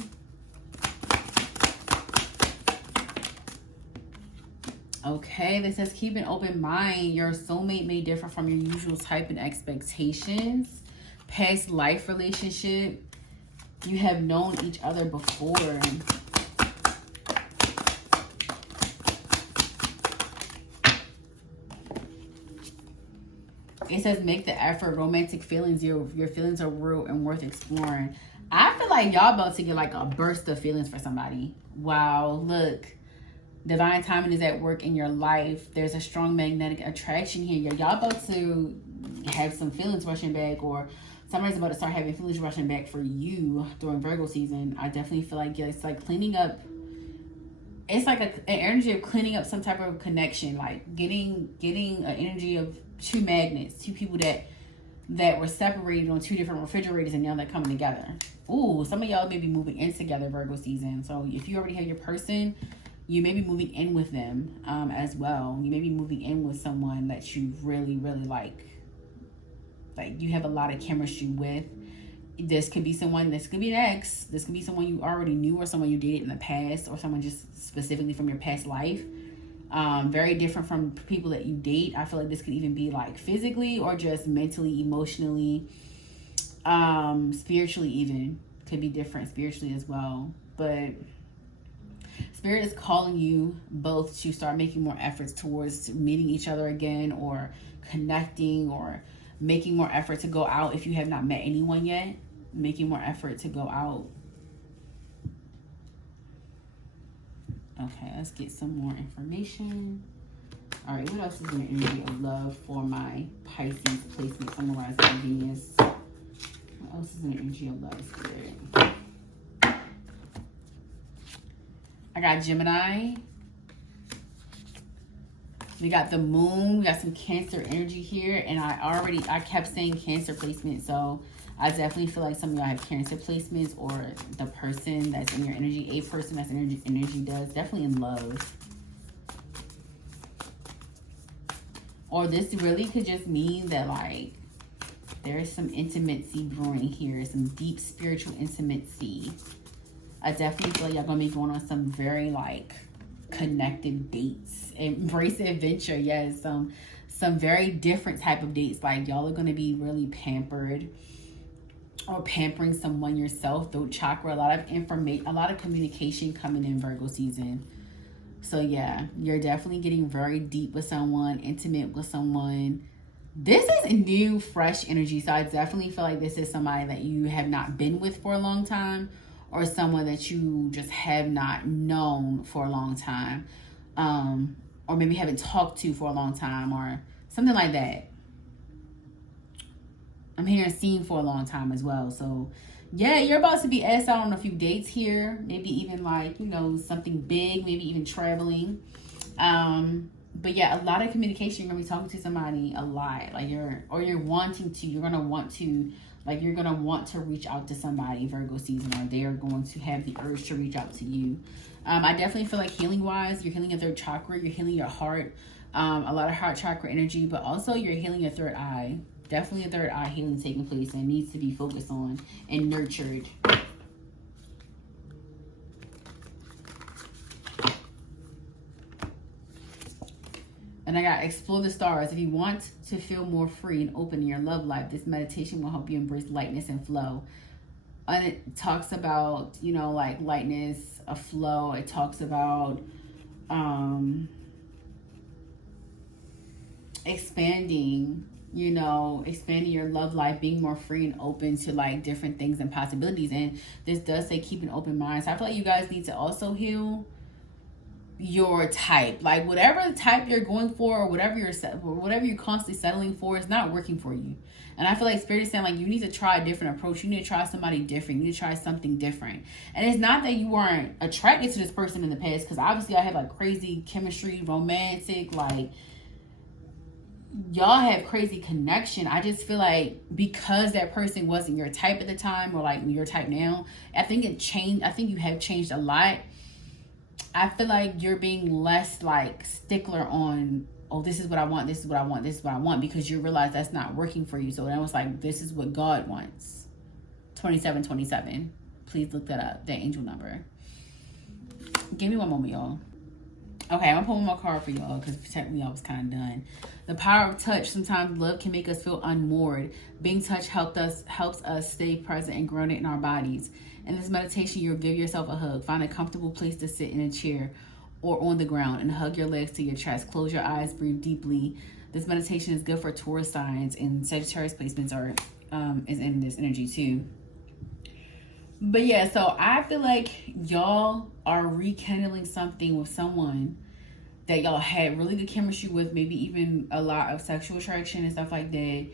Okay, this says keep an open mind. Your soulmate may differ from your usual type and expectations. Past life relationship. You have known each other before. It says make the effort. Romantic feelings. Your feelings are real and worth exploring. I feel like y'all about to get like a burst of feelings for somebody. Wow, look. Divine timing is at work in your life. There's a strong magnetic attraction here. Y'all about to have some feelings rushing back, or somebody's about to start having feelings rushing back for you during Virgo season. I definitely feel like it's like cleaning up. It's like an energy of cleaning up some type of connection, like getting an energy of two magnets, two people that were separated on two different refrigerators, and now they're coming together. Ooh, some of y'all may be moving in together Virgo season. So if you already have your person, you may be moving in with them as well. You may be moving in with someone that you really, really like you have a lot of chemistry with. This could be someone, this could be an ex, this could be someone you already knew, or someone you dated in the past, or someone just specifically from your past life. Very different from people that you date. I feel like this could even be like physically or just mentally, emotionally, spiritually even. Could be different spiritually as well. But Spirit is calling you both to start making more efforts towards meeting each other again, or connecting, or making more effort to go out if you have not met anyone yet. Making more effort to go out. Okay, let's get some more information. All right, what else is in the energy of love for my Pisces placement, summarized by Venus? What else is in the energy of love, Spirit? I got Gemini. We got the moon. We got some Cancer energy here. And I kept saying Cancer placement. So I definitely feel like some of y'all have Cancer placements, or the person that's in your energy, a person that's in energy does. Definitely in love. Or this really could just mean that like there's some intimacy brewing here. Some deep spiritual intimacy. I definitely feel like y'all gonna be going on some very like connected dates. Embrace the adventure. Yes, some very different type of dates. Like y'all are gonna be really pampered, or pampering someone yourself. Throat chakra, a lot of information, a lot of communication coming in Virgo season. So yeah, you're definitely getting very deep with someone, intimate with someone. This is new, fresh energy. So I definitely feel like this is somebody that you have not been with for a long time, or someone that you just have not known for a long time, or maybe haven't talked to for a long time, or something like that. I'm hearing seen for a long time as well. So yeah, you're about to be asked out on a few dates here, maybe even like, something big, maybe even traveling. But yeah, a lot of communication. You're gonna be talking to somebody a lot, like you're gonna want to reach out to somebody Virgo season, or they are going to have the urge to reach out to you. I definitely feel like healing wise, you're healing your third chakra, you're healing your heart, a lot of heart chakra energy, but also you're healing your third eye. Definitely a third eye healing taking place, and needs to be focused on and nurtured. And I got explore the stars. If you want to feel more free and open in your love life, this meditation will help you embrace lightness and flow. And it talks about, you know, like lightness, a flow. It talks about expanding, you know, expanding your love life, being more free and open to like different things and possibilities. And this does say keep an open mind. So I feel like you guys need to also heal your type. Like whatever the type you're going for, or whatever you're constantly settling for, is not working for you. And I feel like Spirit is saying like you need to try a different approach. You need to try somebody different. You need to try something different. And it's not that you weren't attracted to this person in the past, because obviously I have like crazy chemistry, romantic, like y'all have crazy connection. I just feel like because that person wasn't your type at the time, or like your type now, I think it changed. I think you have changed a lot. I feel like you're being less like stickler on, oh, this is what I want, this is what I want, this is what I want, because you realize that's not working for you. So then it was like, this is what God wants. 2727. Please look that up, that angel number. Give me one moment, y'all. Okay, I'm gonna pull one more card for y'all, because technically I was kind of done. The power of touch. Sometimes love can make us feel unmoored. Being touched helps us stay present and grounded in our bodies. In this meditation, you'll give yourself a hug. Find a comfortable place to sit in a chair or on the ground and hug your legs to your chest. Close your eyes, breathe deeply. This meditation is good for Taurus signs, and Sagittarius placements is in this energy too. But yeah, so I feel like y'all are rekindling something with someone that y'all had really good chemistry with, maybe even a lot of sexual attraction and stuff like that.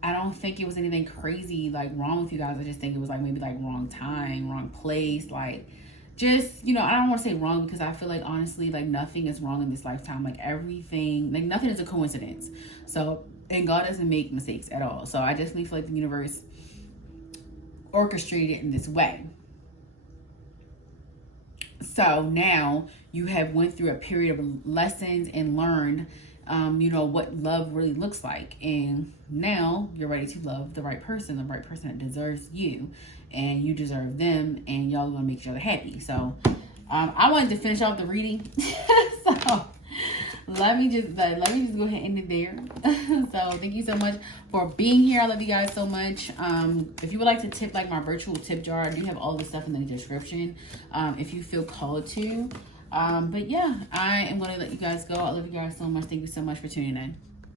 I don't think it was anything crazy like wrong with you guys. I just think it was like maybe like wrong time, wrong place, like just, you know, I don't want to say wrong, because I feel like honestly like nothing is wrong in this lifetime. Like everything, like nothing is a coincidence. So, and God doesn't make mistakes at all. So I definitely feel like the universe orchestrated it in this way. So now you have went through a period of lessons and learned you know, what love really looks like. And now you're ready to love the right person that deserves you, and you deserve them, and y'all gonna make each other happy. So I wanted to finish off the reading. So let me just go ahead and end it there. So thank you so much for being here. I love you guys so much. If you would like to tip like my virtual tip jar, I do have all this stuff in the description if you feel called to. But yeah, I am going to let you guys go. I love you guys so much. Thank you so much for tuning in.